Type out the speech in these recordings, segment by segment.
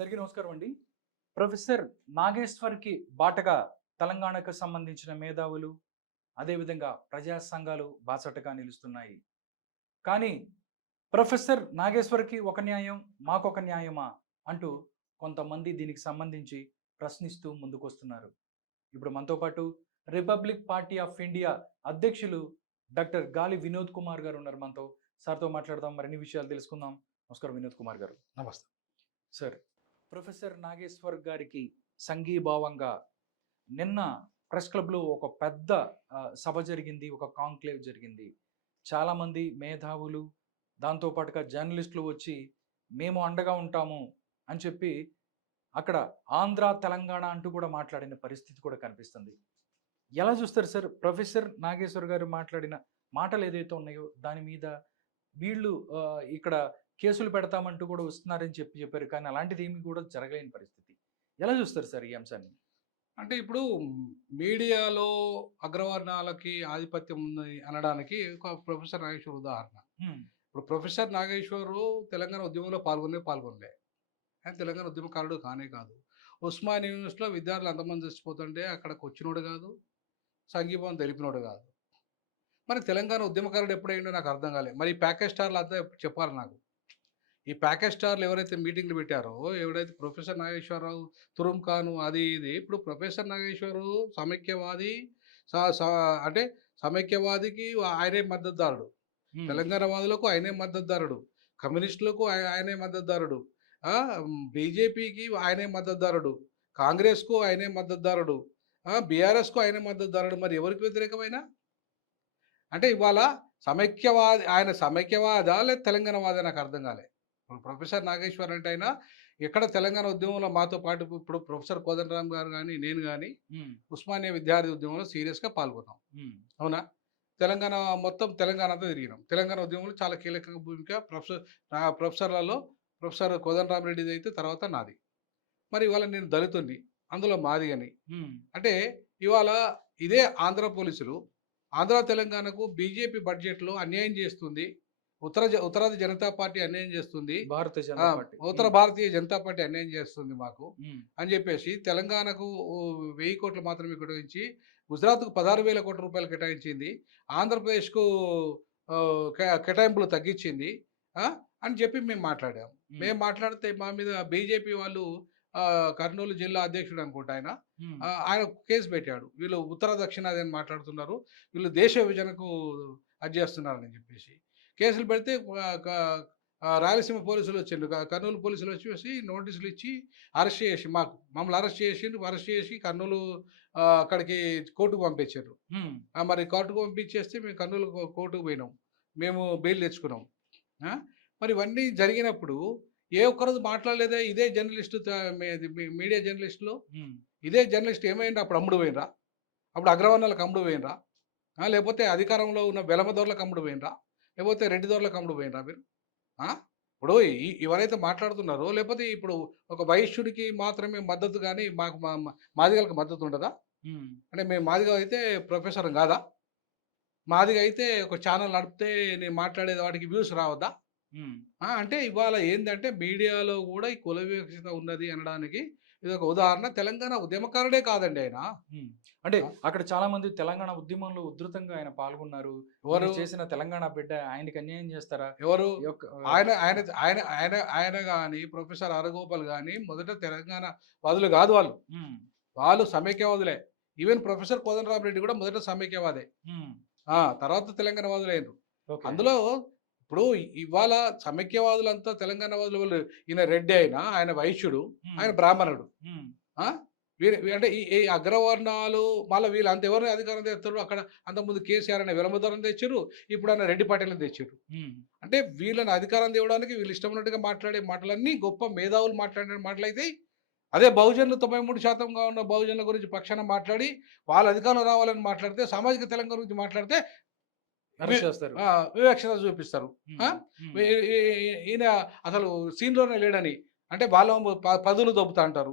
అందరికీ నమస్కారం అండి. ప్రొఫెసర్ నాగేశ్వర్‌కి బాటగా తెలంగాణకు సంబంధించిన మేధావులు, అదేవిధంగా ప్రజా సంఘాలు బాసటగా నిలుస్తున్నాయి. కానీ ప్రొఫెసర్ నాగేశ్వర్‌కి ఒక న్యాయం, మాకొక న్యాయమా అంటూ కొంతమంది దీనికి సంబంధించి ప్రశ్నిస్తూ ముందుకొస్తున్నారు. ఇప్పుడు మనతో పాటు రిపబ్లిక్ పార్టీ ఆఫ్ ఇండియా అధ్యక్షులు డాక్టర్ గాలి వినోద్ కుమార్ గారు ఉన్నారు మనతో. సార్‌తో మాట్లాడదాం. మరిన్ని విషయాలు తెలుసుకుందాం. నమస్కారం వినోద్ కుమార్ గారు. నమస్తే. సార్, ప్రొఫెసర్ నాగేశ్వర్ గారికి సంఘీభావంగా నిన్న ప్రెస్ క్లబ్‌లో ఒక పెద్ద సభ జరిగింది. ఒక కాంక్లేవ్ జరిగింది. చాలామంది మేధావులు, దాంతో పాటుగా జర్నలిస్టులు వచ్చి మేము అండగా ఉంటాము అని చెప్పి అక్కడ ఆంధ్ర, తెలంగాణ అంటూ కూడా మాట్లాడిన పరిస్థితి కూడా కనిపిస్తుంది. ఎలా చూస్తారు సార్? ప్రొఫెసర్ నాగేశ్వర్ గారు మాట్లాడిన మాటలు ఏదైతే ఉన్నాయో దాని మీద వీళ్ళు ఇక్కడ కేసులు పెడతామంటూ కూడా వస్తున్నారని చెప్పారు. కానీ అలాంటిది ఏమి కూడా జరగలేని పరిస్థితి. ఎలా చూస్తారు సార్ ఈ అంశాన్ని? అంటే ఇప్పుడు మీడియాలో అగ్రవర్ణాలకి ఆధిపత్యం ఉంది అనడానికి ఒక ప్రొఫెసర్ నాగేశ్వర్ ఉదాహరణ. హ్మ్. ఇప్పుడు ప్రొఫెసర్ నాగేశ్వరు తెలంగాణ ఉద్యమంలో పాల్గొనలే. ఆయన తెలంగాణ ఉద్యమకారుడు కానే కాదు. ఉస్మానియా యూనివర్సిటీలో విద్యార్థులు అంతమంది చచ్చిపోతుంటే అక్కడికి వచ్చినోడు కాదు, సంఘీభావం తెలిపినోడు కాదు. మరి తెలంగాణ ఉద్యమకారుడు ఎప్పుడైండో నాకు అర్థం కాలేదు. మరి ఈ ప్యాకేజ్ స్టార్లు అంతా చెప్పాలి నాకు. ఈ ప్యాకేజ్ స్టార్లు ఎవరైతే మీటింగ్లు పెట్టారో, ఎవరైతే ప్రొఫెసర్ నాగేశ్వరరావు, తురుంఖాను అది ఇది ఇప్పుడు ప్రొఫెసర్ నాగేశ్వరు సమైక్యవాది, స స అంటే సమైక్యవాదికి ఆయనే మద్దతుదారుడు. హ్మ్. తెలంగాణ వాదులకు ఆయనే మద్దతుదారుడు. కమ్యూనిస్టులకు ఆయనే మద్దతుదారుడు. బీజేపీకి ఆయనే మద్దతుదారుడు. కాంగ్రెస్‌కు ఆయనే మద్దతుదారుడు. బీఆర్ఎస్‌కు ఆయనే మద్దతుదారుడు. మరి ఎవరికి వ్యతిరేకమైన? అంటే ఇవాళ ఆయన సమైక్యవాదా? లేదా తెలంగాణవాదా నాకు అర్థం కాలే. ఇప్పుడు ప్రొఫెసర్ నాగేశ్వర్ అంటే ఆయన ఎక్కడ తెలంగాణ ఉద్యమంలో మాతో పాటు ఇప్పుడు ప్రొఫెసర్ కోదండరామ్ గారు గాని, నేను గాని హ్మ్. ఉస్మానియా విద్యార్థి ఉద్యమంలో సీరియస్‌గా పాల్గొన్నాం. హ్మ్. అవునా? తెలంగాణ అంతా తిరిగినాం. తెలంగాణ ఉద్యమంలో చాలా కీలక భూమిక ప్రొఫెసర్లలో ప్రొఫెసర్ కోదండరామ్ రెడ్డిది అయితే తర్వాత నాది. మరి ఇవాళ నేను దళితుడిని. అందులో మాదిగని. హ్మ్. అంటే ఇవాళ ఇదే ఆంధ్ర పోలీసులు ఆంధ్ర తెలంగాణకు బీజేపీ బడ్జెట్‌లో అన్యాయం చేస్తుంది. ఉత్తరాది జనతా పార్టీ అన్యాయం చేస్తుంది. భారతీయ ఆ! జనతా పార్టీ. ఉత్తర హ్మ్. భారతీయ జనతా పార్టీ అన్యాయం చేస్తుంది మాకు హ్మ్. అని చెప్పేసి తెలంగాణకు 1000 కోట్లు మాత్రమే కేటాయించి, గుజరాత్‌కు 16,000 కోట్ల రూపాయలు కేటాయించింది. ఆంధ్రప్రదేశ్‌కు కేటాయింపులు తగ్గించింది. ఆ! అని చెప్పి మేము మాట్లాడాం. హ్మ్. మేము మాట్లాడితే మా మీద బీజేపీ వాళ్ళు కర్నూలు జిల్లా అధ్యక్షుడు అనుకుంటా ఆయన. హ్మ్. ఆయన కేస్ పెట్టాడు. వీళ్ళు ఉత్తర దక్షిణాది అని మాట్లాడుతున్నారు. వీళ్ళు దేశ విభజనకు అది చేస్తున్నారని చెప్పేసి. కేసులు పెడితే రాయలసీమ పోలీసులు వచ్చిండ్రు. కర్నూలు పోలీసులు వచ్చేసి నోటీసులు ఇచ్చి అరెస్ట్ చేసి మమ్మల్ని అరెస్ట్ చేసిండ్రు. అరెస్ట్ చేసి కర్నూలు అక్కడికి కోర్టుకు పంపించారు. హ్మ్. మరి కోర్టుకు పంపించేస్తే మేము కర్నూలు కోర్టుకు పోయినాం. మేము బెయిల్ తెచ్చుకున్నాం. ఆ! మరి ఇవన్నీ జరిగినప్పుడు ఏ ఒక్కరోజు మాట్లాడలేదే ఇదే జర్నలిస్టు మీడియా జర్నలిస్టులు. హ్మ్. ఇదే జర్నలిస్ట్ ఏమైండ్రు అప్పుడు అమ్ముడు పోయిండ్రా? అప్పుడు అగ్రవర్ణాలకు అమ్ముడు పోయిండ్రా? లేకపోతే అధికారంలో ఉన్న వెలమదొరలకు అమ్ముడు పోయిండ్రా? లేకపోతే రెడ్డి దొరలకు అమ్ముడు పోయిండ్రా మీరు? ఆ! ఇప్పుడు ఎవరైతే మాట్లాడుతున్నారో లేకపోతే ఇప్పుడు ఒక వైశ్యుడికి మాత్రమే మద్దతు గాని మాకు మాదిగలకు మద్దతు ఉండదా? హ్మ్. అంటే మేము మాదిగ అయితే ప్రొఫెసర్‌ని గాదా? మాదిగ అయితే ఒక ఛానెల్ నడిపితే నేను మాట్లాడేది వాటికి వ్యూస్ రావద్దా? హ్మ్. అంటే ఇవాళ ఏందంటే మీడియాలో గూడా ఈ కుల వివక్షత ఉన్నది అనడానికి ఇదొక ఉదాహరణ. తెలంగాణ ఉద్యమకారుడే కాదండి ఆయన. హ్మ్. అంటే ఆ! అక్కడ చాలామంది తెలంగాణ ఉద్యమంలో ఉధృతంగా ఆయన పాల్గొన్నారు. ఈయన ఎవరు? చేసిన తెలంగాణ బిడ్డ ఆయనకి అన్యాయం చేస్తారా? ఎవరు? ఈ యొక్క ఆయన ఆయన ఆయన ఆయన ఆయన గాని, ప్రొఫెసర్ అరగోపాల్ గాని మొదట తెలంగాణ వాదులు గాదు వాళ్ళు. హ్మ్. వాళ్ళు సమైక్యవాదులే. ఈవెన్ ప్రొఫెసర్ కోదండరామిరెడ్డి గూడా మొదట సమైక్యవాదే. హ్మ్. తర్వాత తెలంగాణ వాదులైండ్రు. ఓకే. అందులో ఇప్పుడు ఇవాళ సమైక్యవాదులంతా తెలంగాణ వాదులు వాళ్ళు ఈయన రెడ్డి అయినా, ఆయన వైశ్యుడు, హ్మ్. ఆయన బ్రాహ్మణుడు. హ్మ్. ఆ! అంటే ఈ ఈ అగ్రవర్ణాలు మళ్ళా వీళ్ళు అంత ఎవరిని అధికారం తెస్తారు అక్కడ అంతకుముందు కేసీఆర్ అనే విలమదొరని తెచ్చిర్రు. ఇప్పుడన్న రెడ్డి పార్టీలని తెచ్చిర్రు. హ్మ్. అంటే వీళ్ళని అధికారం తేవడానికి వీళ్ళు ఇష్టం ఉన్నట్టుగా మాట్లాడే మాటలన్నీ గొప్ప మేధావులు మాట్లాడిన మాటలైతాయి. అదే బహుజనులు 93% ఉన్న బహుజనుల గురించి పక్షాన మాట్లాడి, వాళ్ళ అధికారంలో రావాలని మాట్లాడితే, సామాజిక తెలంగాణ గురించి మాట్లాడితే వి అరెస్ట్ చేస్తారు. వివక్షత చూపిస్తారు. ఆ! హ్మ్. హ్మ్. ఈ ఈ ఈయన అసలు సీన్‌లోనే లేడని. అంటే వాళ్ళ పదవులు దొబ్బుతా అంటారు.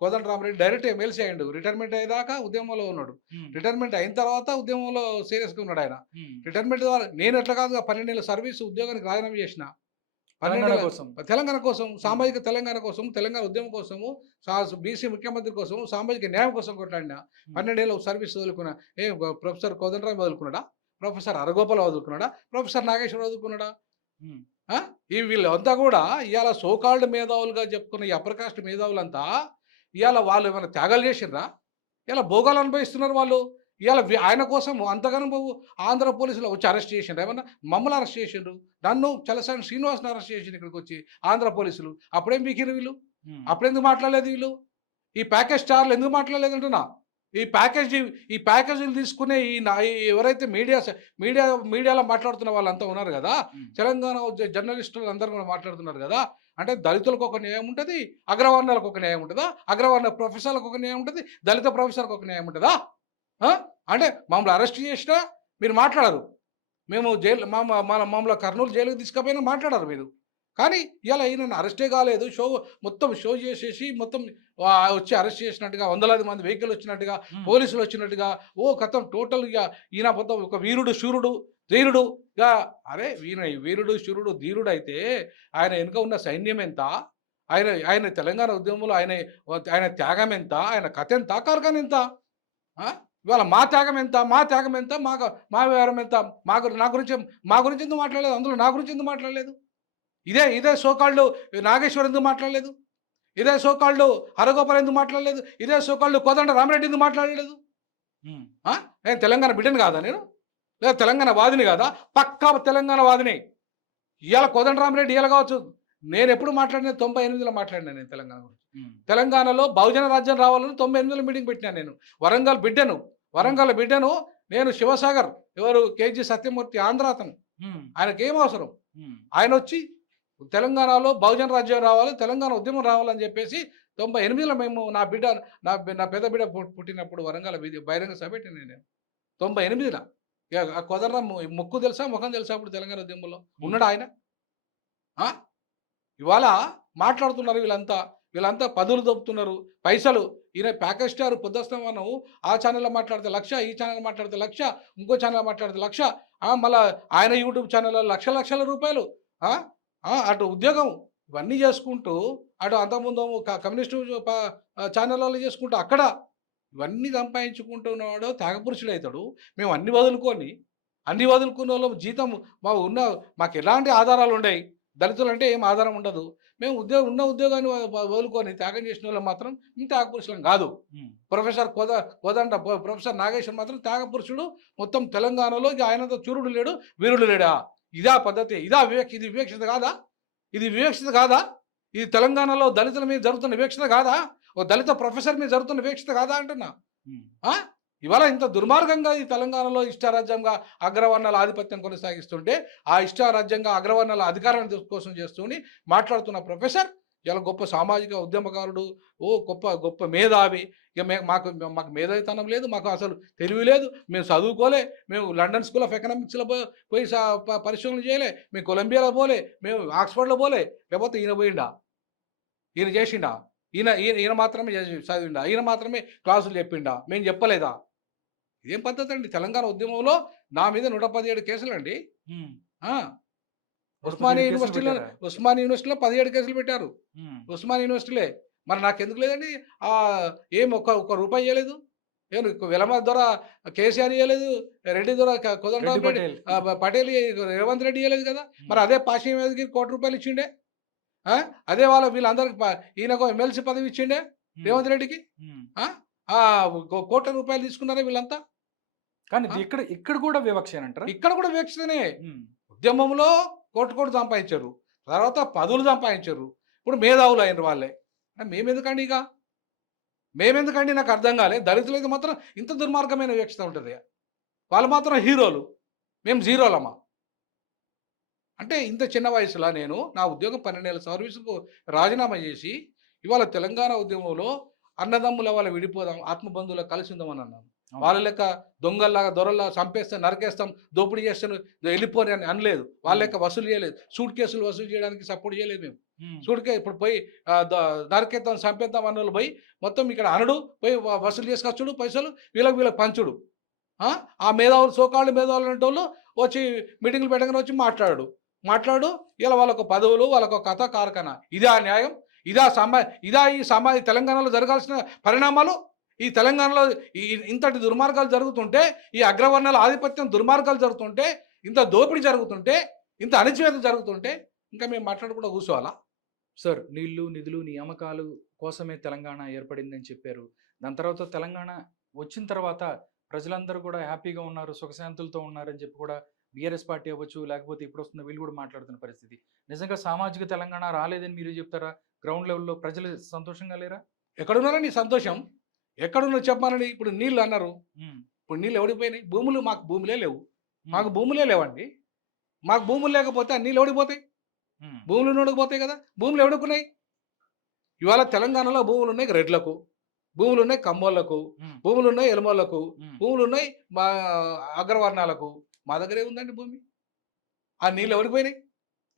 కోదండరామిరెడ్డి డైరెక్ట్ ఎమ్మెల్సీ అయ్యిండు. రిటైర్మెంట్ అయ్యేదాకా ఉద్యమంలో ఉన్నాడు. హ్మ్. రిటైర్మెంట్ అయిన తర్వాత ఉద్యమంలో సీరియస్‌గా ఉన్నాడాయన. హ్మ్. రిటైర్మెంట్ ద్వారా నేను ఎట్లా కాదుగా 12 ఏళ్ల సర్వీస్ ఉద్యోగానికి రాజీనామా చేసిన. తెలంగాణ కోసం. తెలంగాణ కోసం, సామాజిక తెలంగాణ కోసం, తెలంగాణ ఉద్యమం కోసము, బీసీ ముఖ్యమంత్రి కోసం, సామాజిక న్యాయం కోసం కొట్లాడిన. 12 ఏళ్ళు సర్వీస్ వదులుకున్నా. ప్రొఫెసర్ కోదండరామ్ వదులుకున్నాడా? ప్రొఫెసర్ అరగోపాల్ వదులుకున్నాడా? ప్రొఫెసర్ నాగేశ్వర వదులుకున్నాడా? ఉమ్, ఈ వీళ్ళంతా కూడా ఇవాళ సోకాల్డ్ మేధావులుగా చెప్పుకున్న ఈ అప్పర్ కాస్ట్ మేధావులంతా ఇవాళ వాళ్ళు ఏమైనా త్యాగాలు చేసిండ్రా? ఇలా భోగాలు అనుభవిస్తున్నారు వాళ్ళు. ఇవాళ ఆయన కోసం అంతగానో ఆంధ్ర పోలీసులు వచ్చి అరెస్ట్ చేసిండ్రు. ఏమన్నా మమ్మల్ని అరెస్ట్ చేసిండ్రు, నన్ను చలసాని శ్రీనివాస్ని అరెస్ట్ చేసిండ్రు ఇక్కడికి వచ్చి ఆంధ్ర పోలీసులు. అప్పుడేం బీకిరు వీళ్ళు? ఉమ్, అప్పుడెందుకు మాట్లాడలేదు వీళ్ళు? ఈ ప్యాకేజ్ స్టార్లు ఎందుకు మాట్లాడలేదు అంటున్నా? ఈ ప్యాకేజీలు తీసుకునే ఎవరైతే మీడియాలో మాట్లాడుతున్న వాళ్ళంతా ఉన్నారు కదా, ఉమ్, తెలంగాణ జర్నలిస్టులు అందరూ కూడా మాట్లాడుతున్నారు కదా. అంటే దళితులకు ఒక న్యాయం ఉంటుంది, అగ్రవర్ణాలకు ఒక న్యాయం ఉంటుందా? అగ్రవర్ణ ప్రొఫెసర్లకు ఒక న్యాయం ఉంటుంది, దళిత ప్రొఫెసర్కి ఒక న్యాయం ఉంటుందా? అంటే మమ్మల్ని అరెస్ట్ చేసినా మీరు మాట్లాడరు. మేము జైలు మమ్మల్ని కర్నూలు జైలుకి తీసుకుపోయినా మాట్లాడరు మీరు. కానీ ఇలా ఈయన అరెస్టే కాలేదు, మొత్తం షో చేసేసి మొత్తం వచ్చి అరెస్ట్ చేసినట్టుగా, వందలాది మంది వెహికల్ వచ్చినట్టుగా, పోలీసులు వచ్చినట్టుగా, కథం టోటల్గా ఈయన మొత్తం ఒక వీరుడు, శూరుడు, ధీరుడుగా. అరే వీరుడు, శూరుడు, ధీరుడు అయితే ఆయన వెనుక ఉన్న సైన్యం ఎంత? ఆయన తెలంగాణ ఉద్యమంలో ఆయన త్యాగం ఎంత? ఆయన కథ ఎంత? కార్ఖాన ఎంత? ఇవాళ మా త్యాగం ఎంత? మా వ్యవహారం ఎంత? నా గురించి ఎందుకు మాట్లాడలేదు? అందులో నా గురించి ఎందుకు మాట్లాడలేదు? ఇదే సోకాళ్ళు నాగేశ్వర్ ఎందుకు మాట్లాడలేదు? ఇదే సోకాళ్ళు హరగోపాల్ ఎందుకు మాట్లాడలేదు? ఇదే సోకాళ్ళు కోదండ రామరెడ్డి ఎందుకు మాట్లాడలేదు? నేను తెలంగాణ బిడ్డను కాదా? నేను లేదా తెలంగాణ వాదిని కాదా? పక్కా తెలంగాణ వాదిని. ఇవాళ కోదండ రామరెడ్డి ఇవాళ కావచ్చు, నేను ఎప్పుడు మాట్లాడినా 98లో మాట్లాడినా నేను తెలంగాణ గురించి. తెలంగాణలో బహుజన రాజ్యం రావాలని 98లో మీటింగ్ పెట్టినా నేను. వరంగల్ బిడ్డను నేను. శివసాగర్ ఎవరు? కేజీ సత్యమూర్తి ఆంధ్ర అతను. ఆయనకేం అవసరం? ఆయన వచ్చి తెలంగాణలో బహుజన రాజ్యం రావాలి, తెలంగాణ ఉద్యమం రావాలని చెప్పేసి 98లో మేము నా పెద్ద బిడ్డ పుట్టినప్పుడు వరంగల్ బహిరంగ సభ పెట్టిన నేను 98లో. ఇక కుదరరా ముక్కు తెలుసా, ముఖం తెలుసా? అప్పుడు తెలంగాణ ఉద్యమంలో ఉన్నాడు ఆయన. ఇవాళ మాట్లాడుతున్నారు వీళ్ళంతా పదులు దొప్పుతున్నారు, పైసలు. ఈయన ప్యాకేజ్ స్టార్ పొద్దుస్తామను ఆ ఛానల్లో మాట్లాడితే 1,00,000, ఈ ఛానల్ మాట్లాడితే 1,00,000, ఇంకో ఛానల్ మాట్లాడితే 1,00,000, మళ్ళీ ఆయన యూట్యూబ్ ఛానల్లో లక్షల రూపాయలు. అటు ఉద్యోగం ఇవన్నీ చేసుకుంటూ, అటు అంతకుముందు కమ్యూనిస్టు ఛానల్లో చేసుకుంటూ అక్కడ ఇవన్నీ సంపాదించుకుంటున్నవాడు త్యాగపురుషుడు అవుతాడు. మేము అన్ని వదులుకున్న వాళ్ళం జీతం మాకు ఎలాంటి ఆధారాలు ఉన్నాయి? దళితులు అంటే ఏం ఆధారం ఉండదు. మేము ఉద్యోగాన్ని వదులుకొని త్యాగం చేసిన వాళ్ళు మాత్రం త్యాగపురుషులం కాదు. ప్రొఫెసర్ నాగేశ్వర్ మాత్రం త్యాగపురుషుడు. మొత్తం తెలంగాణలో ఆయనతో చూరుడు లేడు, వీరుడు లేడా? ఇదా పద్ధతి? ఇది వివక్షత కాదా? ఇది తెలంగాణలో దళితుల మీద జరుగుతున్న వివక్షత కాదా? ఓ దళిత ప్రొఫెసర్ మీద జరుగుతున్న వివక్షత కాదా అంటున్నా. ఇవాళ ఇంత దుర్మార్గంగా ఈ తెలంగాణలో ఇష్టారాజ్యంగా అగ్రవర్ణాల ఆధిపత్యం కొనసాగిస్తుంటే, ఆ ఇష్టారాజ్యంగా అగ్రవర్ణాల అధికారం కోసం చేస్తూని మాట్లాడుతున్న ప్రొఫెసర్ ఇలా గొప్ప సామాజిక ఉద్యమకారుడు, గొప్ప మేధావి. ఇక మాకు మేధావితనం లేదు, మాకు అసలు తెలివి లేదు, మేము చదువుకోలే, మేము లండన్ స్కూల్ ఆఫ్ ఎకనామిక్స్లో పోయి పరిశోధనలు చేయలే, మేము కొలంబియాలో పోలే, మేము ఆక్స్ఫర్డ్లో పోలే. లేకపోతే ఈయన పోయిండా? ఈయన చేసిండా? ఈయన మాత్రమే చదివిండా? ఈయన మాత్రమే క్లాసులు చెప్పిండా? మేము చెప్పలేదా? ఇదేం పద్ధతి అండి? తెలంగాణ ఉద్యమంలో నా మీద 117 కేసులు అండి. ఉస్మానియా యూనివర్సిటీలో 17 కేసులు పెట్టారు. ఉస్మానియా యూనివర్సిటీలే. మరి నాకెందుకు లేదండి? ఏం ఒక్క రూపాయి ఇవ్వలేదు. వెలమ ద్వారా కేసీఆర్ ఇవ్వలేదు, రెడ్డి ద్వారా కోదండరామ్ రెడ్డి, పటేల్, రేవంత్ రెడ్డి ఇవ్వలేదు కదా. మరి అదే పాషా మీదకి ₹1,00,00,000 ఇచ్చిండే. అదే వీళ్ళందరికి ఈయనకు ఎమ్మెల్సీ పదవి ఇచ్చిండే రేవంత్ రెడ్డికి. ₹1,00,00,000 తీసుకున్నారా వీళ్ళంతా? కానీ ఇక్కడ కూడా వివక్షనంటారా? ఇక్కడ కూడా వివక్షనే. ఉద్యమంలో కోట్లు సంపాదించారు, తర్వాత పదులు సంపాదించారు, ఇప్పుడు మేధావులు అయిన వాళ్ళే. మేమెందుకండి నాకు అర్థం కాలే. దళితులైతే మాత్రం ఇంత దుర్మార్గమైన వివక్షత ఉంటుంది. వాళ్ళు మాత్రం హీరోలు, మేము జీరోలమ్మా. అంటే ఇంత చిన్న వయసులో నేను నా ఉద్యోగం 12 ఏళ్ళ సర్వీసుకు రాజీనామా చేసి ఇవాళ తెలంగాణ ఉద్యమంలో అన్నదమ్ముల వాళ్ళ విడిపోదాం, ఆత్మబంధువుల కలిసి ఉందామని అన్నాను. వాళ్ళ లెక్క దొంగల్లాగా దొరల్లాగా చంపేస్తాం, నరికేస్తాం, దోపిడీ చేస్తాను, వెళ్ళిపోని అని అనలేదు. వాళ్ళ లెక్క వసూలు చేయలేదు, సూట్ కేసులు వసూలు చేయడానికి సపోర్ట్ చేయలేదు మేము. ఇప్పుడు పోయి నరికేద్దాం, చంపేద్దాం అన్న వాళ్ళు పోయి మొత్తం ఇక్కడ అనడు, పోయి వసూలు చేసుకొచ్చుడు పైసలు, వీళ్ళకి పంచుడు. ఆ మేధావులు, సోకాళ్ళు మేధావులు అంటే వాళ్ళు వచ్చి మీటింగ్లు పెట్టగానే వచ్చి మాట్లాడు. మాట్లాడు. ఇలా వాళ్ళకు పదవులు, వాళ్ళకు కథ కార్ఖానా. ఇదా న్యాయం? ఇదా ఈ తెలంగాణలో జరగాల్సిన పరిణామాలు? ఈ తెలంగాణలో ఇంతటి దుర్మార్గాలు జరుగుతుంటే, ఈ అగ్రవర్ణాల ఆధిపత్యం దుర్మార్గాలు జరుగుతుంటే, ఇంత దోపిడీ జరుగుతుంటే, ఇంత అణచివేత జరుగుతుంటే ఇంకా మేము మాట్లాడకుండా కూర్చోవాలా? సార్, నీళ్లు, నిధులు, నియామకాలు కోసమే తెలంగాణ ఏర్పడిందని చెప్పారు. దాని తర్వాత తెలంగాణ వచ్చిన తర్వాత ప్రజలందరూ కూడా హ్యాపీగా ఉన్నారు, సుఖశాంతులతో ఉన్నారని చెప్పి కూడా బీఆర్ఎస్ పార్టీ అవ్వచ్చు, లేకపోతే ఇప్పుడు వస్తున్న వీళ్ళు కూడా మాట్లాడుతున్న పరిస్థితి. నిజంగా సామాజిక తెలంగాణ రాలేదని మీరు చెప్తారా? గ్రౌండ్ లెవెల్‌లో ప్రజలు సంతోషంగా లేరా? ఎక్కడున్నారండి సంతోషం? ఎక్కడున్నారు చెప్పమనండి. ఇప్పుడు నీళ్ళు అన్నారు. హ్మ్. ఇప్పుడు నీళ్ళు ఎవడికి పోయినాయి? మాకు భూములే లేవు. హ్మ్. మాకు భూములే లేవండి. మాకు భూములు లేకపోతే ఆ నీళ్ళు ఎవడికి పోతాయి? హ్మ్. భూములు ఉన్నోడికి పోతాయి కదా! భూములు ఎవడుకున్నాయి? ఇవాళ తెలంగాణలో భూములున్నాయి రెడ్లకు, భూములున్నాయి కమ్మోళ్ళకు, హ్మ్. భూములున్నాయి ఎలమోళ్ళకు, హ్మ్. భూములున్నాయి మా అగ్రవర్ణాలకు. మా దగ్గర ఏముందండి భూమి? ఆ నీళ్ళు ఎవడికి పోయినాయి?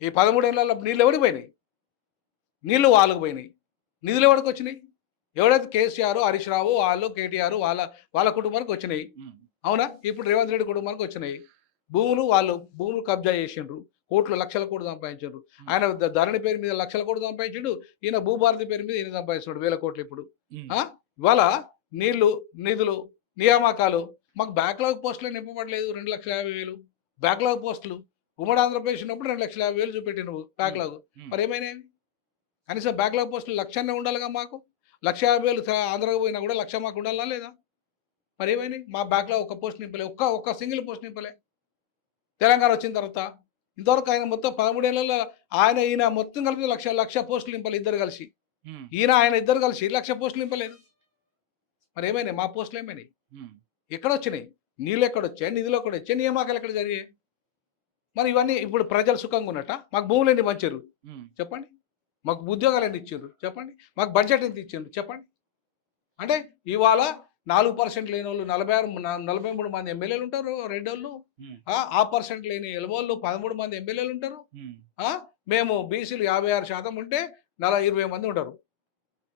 ఈ 13 ఏళ్లలో నీళ్ళు ఎవడికి పోయినాయి? నీళ్ళు వాళ్ళకు పోయినాయి. నిధులు ఎవడికి వచ్చినాయి? ఎవడైతే కేసీఆర్, హరీష్ రావు, వాళ్ళు కేటీఆర్ వాళ్ళ కుటుంబానికి వచ్చినాయి. హ్మ్. అవునా? ఇప్పుడు రేవంత్ రెడ్డి కుటుంబానికి వచ్చినాయి. భూములు కబ్జా చేసిండ్రు. కోట్లు, లక్షల కోట్లు సంపాదించిండ్రు. ఆయన ధరణి పేరు మీద లక్షల కోట్లు సంపాదించిండు. ఈయన భూభారతి పేరు మీద ఈయన సంపాదిస్తున్నాడు వేల కోట్లు ఇప్పుడు. హ్మ్. ఇవాళ నీళ్లు, నిధులు, నియామకాలు మాకు బ్యాక్లాగ్ పోస్టులు నింపబడలేదు. 2,50,000 బ్యాక్లాగ్ పోస్టులు. ఉమ్మడి ఆంధ్రప్రదేశ్ ఉన్నప్పుడు 2,50,000 చూపెట్టిండు బ్యాక్లాగ్. మరి ఏమైనాయి? కనీసం బ్యాక్లాగ్ పోస్టులు 1,00,000 ఉండాలిగా మాకు. 1,50,000 ఆంధ్రాకి పోయినా కూడా 1,00,000 మాకు ఉండాలా లేదా? మరి ఏమైనాయి? మా బ్యాక్లాగ్ ఒక్క పోస్ట్ నింపలే. ఒక్క సింగిల్ పోస్ట్ నింపలే. తెలంగాణ వచ్చిన తర్వాత ఇంతవరకు ఆయన మొత్తం 13 ఏళ్లలో ఈయన మొత్తం కలిపి లక్ష పోస్టులు నింపాలి ఇద్దరు కలిసి. హ్మ్. ఆయన ఇద్దరు కలిసి 1,00,000 పోస్టులు నింపలేదు. మరి ఏమైనాయి? మా పోస్టులు ఏమైనాయి? హ్మ్. ఎక్కడొచ్చినాయి? నీళ్ళు ఎక్కడొచ్చాయి? నిధులు ఎక్కడొచ్చాయి? నియామకాలు ఎక్కడ జరిగాయి? మరి ఇవన్నీ ఇప్పుడు ప్రజలు సుఖంగా ఉన్నట్ట? మాకు భూములు ఎన్ని పంచారు హ్మ్. చెప్పండి? మాకు ఉద్యోగాలు ఎన్ని ఇచ్చారు చెప్పండి? మాకు బడ్జెట్ ఎంత ఇచ్చారు చెప్పండి? అంటే ఇవాళ 4% లేనోళ్ళు 43 మంది ఎమ్మెల్యేలు ఉంటారు రెడ్డోళ్ళు. హ్మ్. ఆ పర్సెంట్ లేని ఎలమోళ్ళు 13 మంది ఎమ్మెల్యేలు ఉంటారు. హ్మ్. మేము బీసీలు 56% ఉంటే 20 మంది ఉంటారు.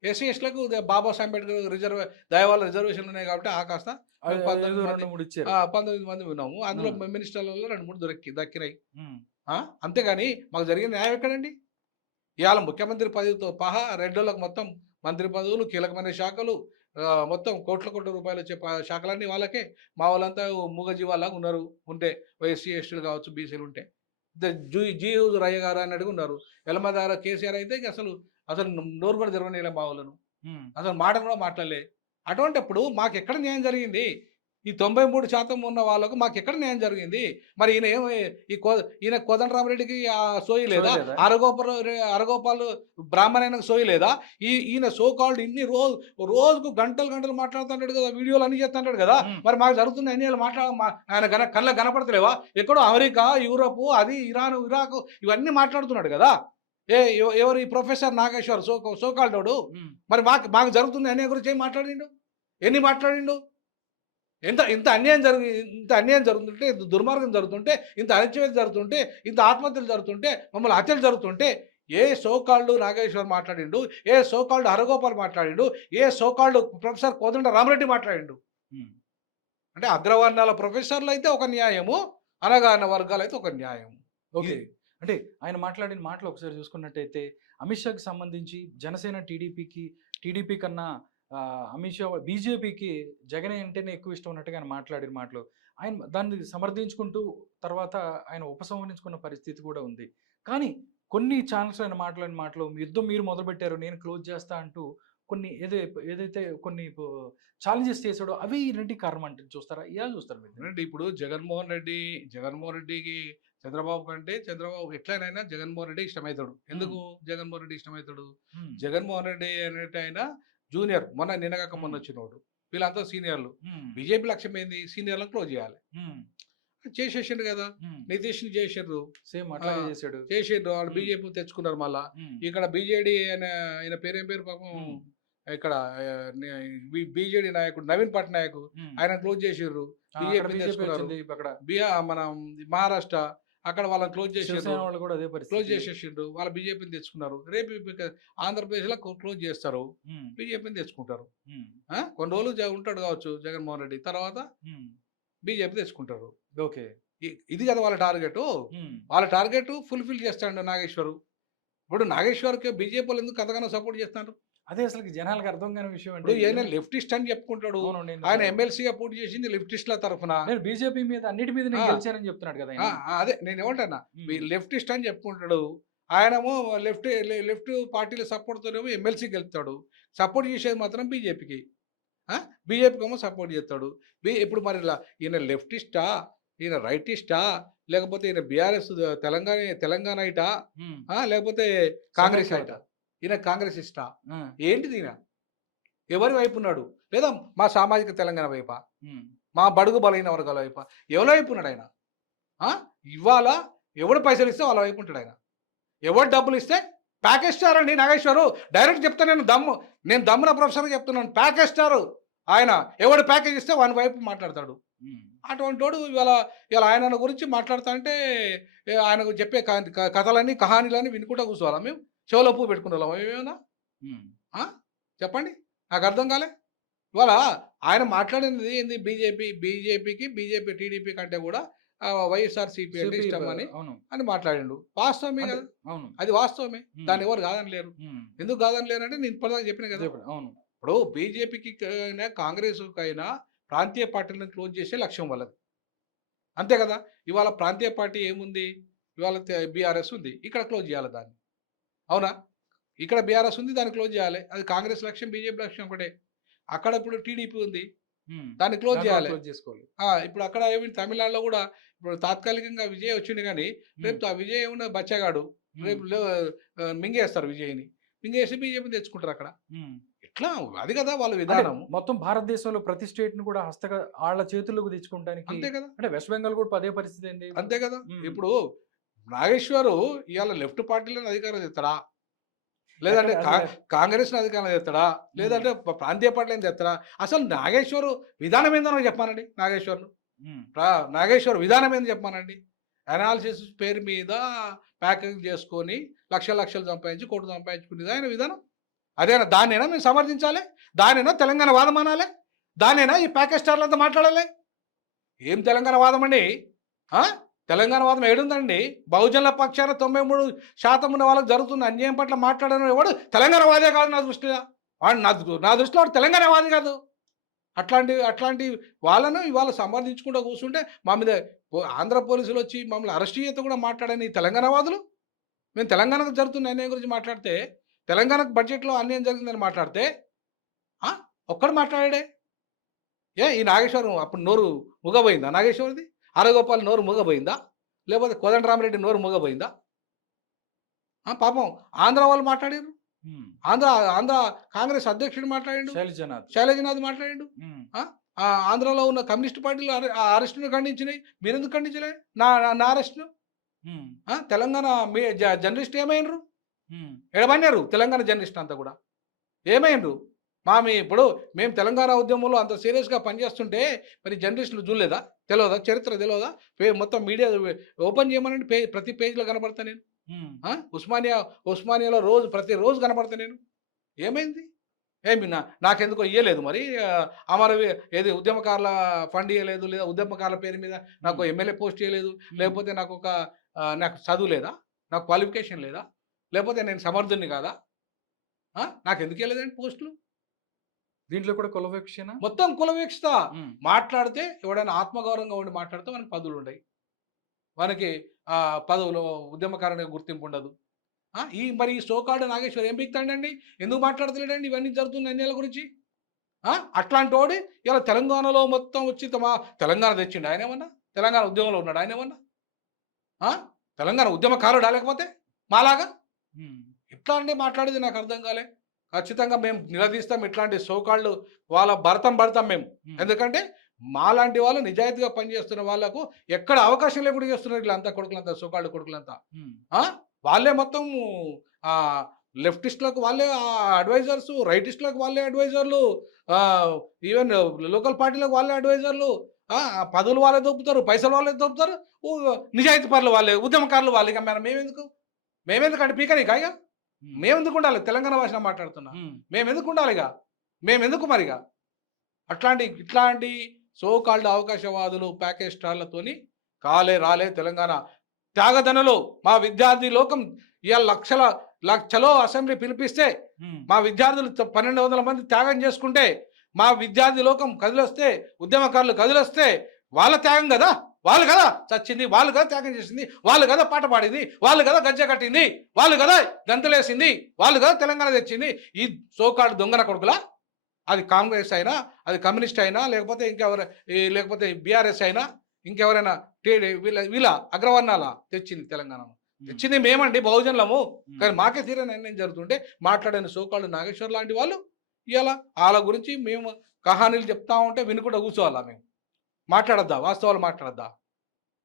ఎస్సీ ఎస్టీలకు బాబాసాహెబ్ అంబేద్కర్ దయవల్ల రిజర్వేషన్లు ఉన్నాయి కాబట్టి కాస్త మేము 19 మంది 2, 3 ఇచ్చారు. 19 మంది ఉన్నాము. అందులో ఆ. మినిస్టర్లలో 2, 3 దక్కినాయి. హ్మ్. అంతేగాని మాకు జరిగిన న్యాయం ఎక్కడండి? ఇవాళ ముఖ్యమంత్రి పదవితో పహా రెడ్డోళ్ళకు మొత్తం మంత్రి పదవులు, కీలకమైన శాఖలు, మొత్తం కోట్ల రూపాయలు వచ్చే శాఖలన్నీ వాళ్ళకే. మా వాళ్ళంతా మూగజీవాలాగా ఉన్నారు. ఉంటే ఎస్సీ ఎస్టీలు కావచ్చు, బీసీలు ఉంటే జీహూజ్ రయ్య గారు అని అడిగి ఉన్నారు. ఎలమదార కేసీఆర్ అయితే అసలు నోరు కూడా తెరవనీయలే మా వాళ్ళను. హ్మ్. అసలు మాట కూడా మాట్లాడలే. అటువంటప్పుడు మాకు ఎక్కడ న్యాయం జరిగింది? ఈ 93% ఉన్న వాళ్ళకు మాకు ఎక్కడ న్యాయం జరిగింది? మరి ఈయన కోదండరామరెడ్డికి సోయి లేదా? సోయలేదా? అరగోపాల్ బ్రాహ్మణ్ సోయి లేదా? ఈయన సో కాల్డ్ ఇన్ని రోజుకు గంటలు మాట్లాడుతుంటాడు కదా, వీడియోలు అన్ని చేస్తుంటాడు కదా. హ్మ్. మరి మాకు జరుగుతున్న అన్యాయాలు ఆయన కళ్ళకు కనపడతలేవా? ఎక్కడో అమెరికా, యూరోప్, అది ఇరాన్, ఇరాక్ ఇవన్నీ మాట్లాడుతున్నాడు కదా. ఎవరు ఈ ప్రొఫెసర్ నాగేశ్వర్ సో కాల్డోడు. హ్మ్. మరి మాకు జరుగుతున్న అన్యాయం గురించి ఏం మాట్లాడిండు? ఎన్ని మాట్లాడిండు? ఇంత అన్యాయం జరుగుతుంటే, ఇంత దుర్మార్గం జరుగుతుంటే, ఇంత అణచివేత జరుగుతుంటే, ఇంత ఆత్మహత్యలు జరుగుతుంటే, మమ్మల్ని హత్యలు జరుగుతుంటే ఏ సోకాల్డ్ నాగేశ్వర్ మాట్లాడిండు? ఏ సోకాల్డ్ హరగోపాల్ మాట్లాడిండు? ఏ సోకాల్డ్ ప్రొఫెసర్ కోదండ రామరెడ్డి మాట్లాడిండు? హ్మ్. అంటే అగ్రవర్ణాల ప్రొఫెసర్లు అయితే ఒక న్యాయము, అనగారిన వర్గాలు అయితే ఒక న్యాయం. ఓకే. అంటే ఆయన మాట్లాడిన మాటలు ఒకసారి చూసుకున్నట్టయితే అమిత్ షాకి సంబంధించి జనసేన టీడీపీ కన్నా అమిత్ షా బీజేపీకి జగన్ అంటేనే ఎక్కువ ఇష్టం ఉన్నట్టుగా ఆయన మాట్లాడిన మాటలు. ఆయన దాన్ని సమర్థించుకుంటూ తర్వాత ఆయన ఉపసంహరించుకున్న పరిస్థితి కూడా ఉంది. కానీ కొన్ని ఛానల్స్‌లో ఆయన మాట్లాడిన మాటలు యుద్ధం మీరు మొదలుపెట్టారు నేను క్లోజ్ చేస్తా అంటూ కొన్ని ఏదైతే కొన్ని ఛాలెంజెస్ చేసాడో అవి ఈ రెండిటికి కారణం అంటే చూస్తారా? ఎలా చూస్తారు మీరు దీన్ని? అంటే ఇప్పుడు జగన్మోహన్ రెడ్డికి చంద్రబాబు కంటే చంద్రబాబు ఎట్లనైనా జగన్మోహన్ రెడ్డి ఇష్టమవుతాడు. ఎందుకు జగన్మోహన్ రెడ్డి ఇష్టమవుతాడు? హ్మ్. జగన్మోహన్ రెడ్డి అనేటి ఆయన జూనియర్, నిన్నగాక మొన్న వచ్చినోడు. వీళ్ళంతా సీనియర్లు. హ్మ్. బీజేపీ లక్ష్యం ఏంది? సీనియర్లను క్లోజ్ చేయాలి. హ్మ్. చేసేసిండు కదా. హ్మ్. నితీష్ని చేసిండ్రు. సేమ్ అట్లాగే చేసాడు. చేసిండ్రు. వాళ్ళు హ్మ్. బీజేపీ తెచ్చుకున్నారు మళ్ళా. హ్మ్. ఇక్కడ బీజేడీ ఆయన పేరేం పేరు పాపం, హ్మ్. ఇక్కడ బీజేడీ నాయకుడు నవీన్ పట్నాయక్ హ్మ్. ఆయన క్లోజ్ చేసిర్రు. అక్కడ బీజేపీ బీజేపీ తెచ్చుకున్నారు. వచ్చింది. అక్కడ మన మహారాష్ట్ర అక్కడ వాళ్ళని క్లోజ్ శివసేన చేసిండ్రు. వాళ్ళు కూడా అదే క్లోజ్ పరిస్థితి. చేసేసిండ్రు. వాళ్ళ బీజేపీని తెచ్చుకున్నారు. రేపు ఆంధ్రప్రదేశ్లో క్లోజ్ చేస్తారు. హ్మ్. బీజేపీని తెచ్చుకుంటారు. హ్మ్. కొన్ని రోజులు ఉంటాడు కావచ్చు జగన్మోహన్ రెడ్డి. తర్వాత హ్మ్. బీజేపీ తెచ్చుకుంటారు. ఓకే. ఇది కదా వాళ్ళ టార్గెట్. వాళ్ళ టార్గెట్ ఫుల్ఫిల్ చేస్తాడు నాగేశ్వరు. ఇప్పుడు నాగేశ్వర్కి బీజేపీ వాళ్ళు ఎందుకు అంతగానో సపోర్ట్ చేస్తున్నారు? అదే అసలు జనాలకు అర్థం కాని విషయం ఇప్పుడు అంటే ఈయన లెఫ్టిస్ట్ అని చెప్పుకుంటాడు. అవును, నేను ఆయన ఎమ్మెల్సీగా పోటీ చేసింది లెఫ్టిస్ట్ల తరఫున. నేను బీజేపీ మీద అన్నిటి మీద నేను ఆ. గెలిచానని చెప్తున్నాడు కదా ఆయన. అదే నేను ఏమంటున్నా, ఉమ్. లెఫ్టిస్ట్ అని చెప్పుకుంటాడు. ఆయనేమో లెఫ్ట్ పార్టీల సపోర్ట్తోనేమో ఎమ్మెల్సీ గెలుస్తాడు. సపోర్ట్ చేసేది మాత్రం బీజేపీకి. బీజేపీకి ఏమో సపోర్ట్ చేస్తాడు. ఇప్పుడు మరి ఈయన లెఫ్టిస్టా, ఈయన రైటిస్టా, లేకపోతే ఈయన బీఆర్ఎస్ తెలంగాణ ఇటా, ఉమ్. లేకపోతే కాంగ్రెస్ సమైక్యత. ఇటా? ఈయన కాంగ్రెస్ ఇష్టా? ఆ. ఏంటిది ఈయన? ఎవరి వైపు ఉన్నాడు? లేదా మా సామాజిక తెలంగాణ వైపా, ఉమ్. మా బడుగు బలైన వర్గాల వైపా, ఎవరి వైపు ఉన్నాడు ఆయన? ఇవాళ ఎవడు పైసలు ఇస్తే వాళ్ళ వైపు ఉంటాడు ఆయన. ఎవరు డబ్బులు ఇస్తే ప్యాకేజ్ స్టార్ అండి నాగేశ్వరు. డైరెక్ట్ చెప్తా, నేను దమ్మున ప్రొఫెసర్గా చెప్తున్నాను. ప్యాకేజ్ స్టార్ ఆయన. ఎవడు ప్యాకేజ్ ఇస్తే వాని వైపు మాట్లాడతాడు. ఉమ్. అటువంటి వాడు ఇవాళ ఆయన గురించి మాట్లాడుతా అంటే ఆయనకు చెప్పే కథలన్నీ కహానీలన్నీ వినుకుంటా కూర్చోవాలా మేము? చెవులో పువ్వు పెట్టుకుంటాం ఏమైనా? ఉమ్. చెప్పండి, నాకు అర్థం కాలే. ఇవాళ ఆయన మాట్లాడినది ఏంది? బీజేపీ టీడీపీ కంటే కూడా వైఎస్ఆర్సీపీ అంటే ఇష్టం అవును. అని మాట్లాడిండు. వాస్తవమే కదా, అవును. అది వాస్తవమే. దాన్ని ఎవరు కాదని లేరు. ఉమ్. ఎందుకు కాదని లేరంటే నేను ఇప్పటిదాకా చెప్పిన కదా. అవును. ఇప్పుడు బీజేపీకి అయినా కాంగ్రెస్కైనా ప్రాంతీయ పార్టీలను క్లోజ్ చేసే లక్ష్యం వాళ్ళది, అంతే కదా. ఇవాళ ప్రాంతీయ పార్టీ ఏముంది? ఇవాళ బీఆర్ఎస్ ఉంది, ఇక్కడ క్లోజ్ చేయాలి దాన్ని. అవునా? ఇక్కడ బీఆర్ఎస్ ఉంది, దాన్ని క్లోజ్ చేయాలి. అది కాంగ్రెస్ లక్ష్యం, బీజేపీ లక్ష్యం ఒకటే. అక్కడ ఇప్పుడు టీడీపీ ఉంది, దాన్ని క్లోజ్ చేయాలి. చేసుకోవాలి. ఇప్పుడు అక్కడ ఏమి తమిళనాడులో కూడా ఇప్పుడు తాత్కాలికంగా విజయ్ వచ్చింది, కానీ రేపు ఆ విజయ్ ఏమన్నా బచ్చగాడు, రేపు మింగేస్తారు విజయ్ని. మింగేసి బీజేపీ తెచ్చుకుంటారు అక్కడ. ఇట్లా అది కదా వాళ్ళ విధానం. మొత్తం భారతదేశంలో ప్రతి స్టేట్ ను కూడా వాళ్ళ చేతుల్లోకి తెచ్చుకోవడానికి. అంతే కదా. అంటే వెస్ట్ బెంగాల్ కూడా అదే పరిస్థితి ఏంది? అంతే కదా. ఇప్పుడు నాగేశ్వరు ఇవాళ లెఫ్ట్ పార్టీలను అధికారం తెస్తాడా, లేదంటే కాంగ్రెస్ అధికారం తెస్తాడా, లేదంటే ప్రాంతీయ పార్టీలను తెస్తాడా? అసలు నాగేశ్వరు విధానం ఏందో చెప్పానండి. నాగేశ్వర్ విధానం ఏందో చెప్పానండి. అనాలిసిస్ పేరు మీద ప్యాకేజ్ చేసుకొని లక్షలు సంపాదించి కోట్లు సంపాదించుకునేది ఆయన విధానం. అదేనా? దాన్నైనా మేము సమర్థించాలి, దానైనా తెలంగాణ వాదం అనాలి, దానైనా ఈ ప్యాకేజ్ స్టార్లంతా మాట్లాడాలి. ఏం తెలంగాణ వాదం అండి? తెలంగాణ వాదం ఏడుందండి? బహుజనుల పక్షాన 93% ఉన్న వాళ్ళకి జరుగుతున్న అన్యాయం పట్ల మాట్లాడడం ఎవడు తెలంగాణ వాదే కాదు నా దృష్టిలో. వాడు నా దృష్టిలో వాడు తెలంగాణ వాది కాదు. అట్లాంటి వాళ్ళను ఇవాళ సమర్థించుకుంటూ కూర్చుంటే మా మీద ఆంధ్ర పోలీసులు వచ్చి మమ్మల్ని అరెస్ట్ చేత కూడా మాట్లాడని తెలంగాణ వాదులు. మేము తెలంగాణకు జరుగుతున్న అన్యాయం గురించి మాట్లాడితే, తెలంగాణకు బడ్జెట్లో అన్యాయం జరిగిందని మాట్లాడితే ఒక్కడు మాట్లాడాడే. ఈ నాగేశ్వరం అప్పుడు నోరు ముగబోయిందా? నాగేశ్వరిది ఆరగోపాల్ నోరు ముగబోయిందా? లేకపోతే కోదండరామరెడ్డి నోరు ముగబోయిందా? పాపం ఆంధ్ర వాళ్ళు మాట్లాడారు. ఆంధ్ర కాంగ్రెస్ అధ్యక్షుడు మాట్లాడిండు, శైలజనాథ్ మాట్లాడిండు. ఆంధ్రలో ఉన్న కమ్యూనిస్ట్ పార్టీలు అరెస్టును ఖండించినాయి. మీరెందుకు ఖండించలే నా అరెస్టును? తెలంగాణ జర్నలిస్ట్ ఏమైనరు? ఎడబన్నారు తెలంగాణ జర్నలిస్ట్ అంతా కూడా ఏమైనరు? ఇప్పుడు మేము తెలంగాణ ఉద్యమంలో అంత సీరియస్గా పనిచేస్తుంటే మరి జర్నలిస్టులు చూడలేదా? తెలియదా? చరిత్ర తెలియదా? మొత్తం మీడియా ఓపెన్ చేయమనండి, ప్రతి పేజీలో కనపడతా నేను. ఉస్మానియాలో ప్రతిరోజు కనపడతా నేను. ఏమైంది? నాకెందుకో ఇయ్యలేదు మరి ఏది ఉద్యమకారుల ఫండ్ ఇవ్వలేదు, లేదా ఉద్యమకారుల పేరు మీద నాకు ఎమ్మెల్యే పోస్ట్ ఇవ్వలేదు, లేకపోతే నాకు చదువు లేదా, నాకు క్వాలిఫికేషన్ లేదా, లేకపోతే నేను సమర్థుని కాదా? నాకు ఎందుకు ఇవ్వలేదండి పోస్టులు? దీంట్లో కూడా కులవివక్షణ, మొత్తం కులవివక్షత. మాట్లాడితే ఎవడైనా ఆత్మగౌరవంగా ఉండి మాట్లాడితే మనకి పదవులు ఉంటాయి, మనకి పదవులు ఉద్యమకారునిగా గుర్తింపు ఉండదు. మరి ఈ సోకాడు నాగేశ్వర్ ఏం బిగుతాడండి? ఎందుకు మాట్లాడతలేడండి ఇవన్నీ జరుగుతున్న అన్యాయాల గురించి? అట్లాంటి వాడు ఇలా తెలంగాణలో మొత్తం వచ్చి తెలంగాణ తెచ్చిండు ఆయన ఏమన్నా? తెలంగాణ ఉద్యమంలో ఉన్నాడు ఆయన ఏమన్నా? తెలంగాణ ఉద్యమకారుడా? లేకపోతే మాలాగా ఇట్లాంటి మాట్లాడేది నాకు అర్థం కాలే. ఖచ్చితంగా మేము నిలదీస్తాం ఇట్లాంటి సోకాళ్ళు, వాళ్ళ భరతం మేము. ఎందుకంటే మాలాంటి వాళ్ళు నిజాయితీగా పనిచేస్తున్న వాళ్ళకు ఎక్కడ అవకాశం లేకుండా చేస్తున్నారు వీళ్ళంతా, కొడుకులంతా, సోకాళ్ళు కొడుకులంతా. వాళ్ళే మొత్తం లెఫ్టిస్టులకు వాళ్ళే అడ్వైజర్స్, రైటిస్టులకు వాళ్ళే అడ్వైజర్లు, ఈవెన్ లోకల్ పార్టీలకు వాళ్ళే అడ్వైజర్లు. పదవులు వాళ్ళే దొప్పుతారు, పైసలు వాళ్ళే దొప్పుతారు, నిజాయితీ పరులు వాళ్ళే, ఉద్యమకారులు వాళ్ళే. ఇక మేమెందుకు అంటే పీకని కాగా మేమెందుకు ఉండాలి? తెలంగాణ భాష మాట్లాడుతున్నా మేమెందుకు ఉండాలి? ఇక మేమెందుకు మరిగా? ఇట్లాంటి సోకాల్డ్ అవకాశవాదులు ప్యాకేజ్ స్టార్లతోని రాలే తెలంగాణ త్యాగదనులు మా విద్యార్థి లోకం ఇవాళ లక్షలో అసెంబ్లీ పిలిపిస్తే మా విద్యార్థులు 1200 మంది త్యాగం చేసుకుంటే మా విద్యార్థి లోకం కదిలొస్తే ఉద్యమకారులు కదిలొస్తే వాళ్ళ త్యాగం కదా, వాళ్ళు కదా చచ్చింది, వాళ్ళు కదా త్యాగం చేసింది, వాళ్ళు కదా పాట పాడింది, వాళ్ళు కదా గజ్జె కట్టింది, వాళ్ళు కదా గంతులేసింది, వాళ్ళు కదా తెలంగాణ తెచ్చింది. ఈ సోకాడు దొంగన కొడుకులా అది కాంగ్రెస్ అయినా, అది కమ్యూనిస్ట్ అయినా, లేకపోతే లేకపోతే బీఆర్ఎస్ అయినా, ఇంకెవరైనా వీళ్ళ అగ్రవర్ణాల తెచ్చింది తెలంగాణను. తెచ్చింది మేమండి బహుజనులము. కానీ మాకే తీరే నిర్ణయం జరుగుతుంటే మాట్లాడిన సోకాళ్ళు నాగేశ్వర్ లాంటి వాళ్ళు ఇలా వాళ్ళ గురించి మేము కహానీలు చెప్తా ఉంటే వినుకుంటూ కూర్చోవాలా? మేము మాట్లాడద్దా? వాస్తవాలు మాట్లాడద్దా?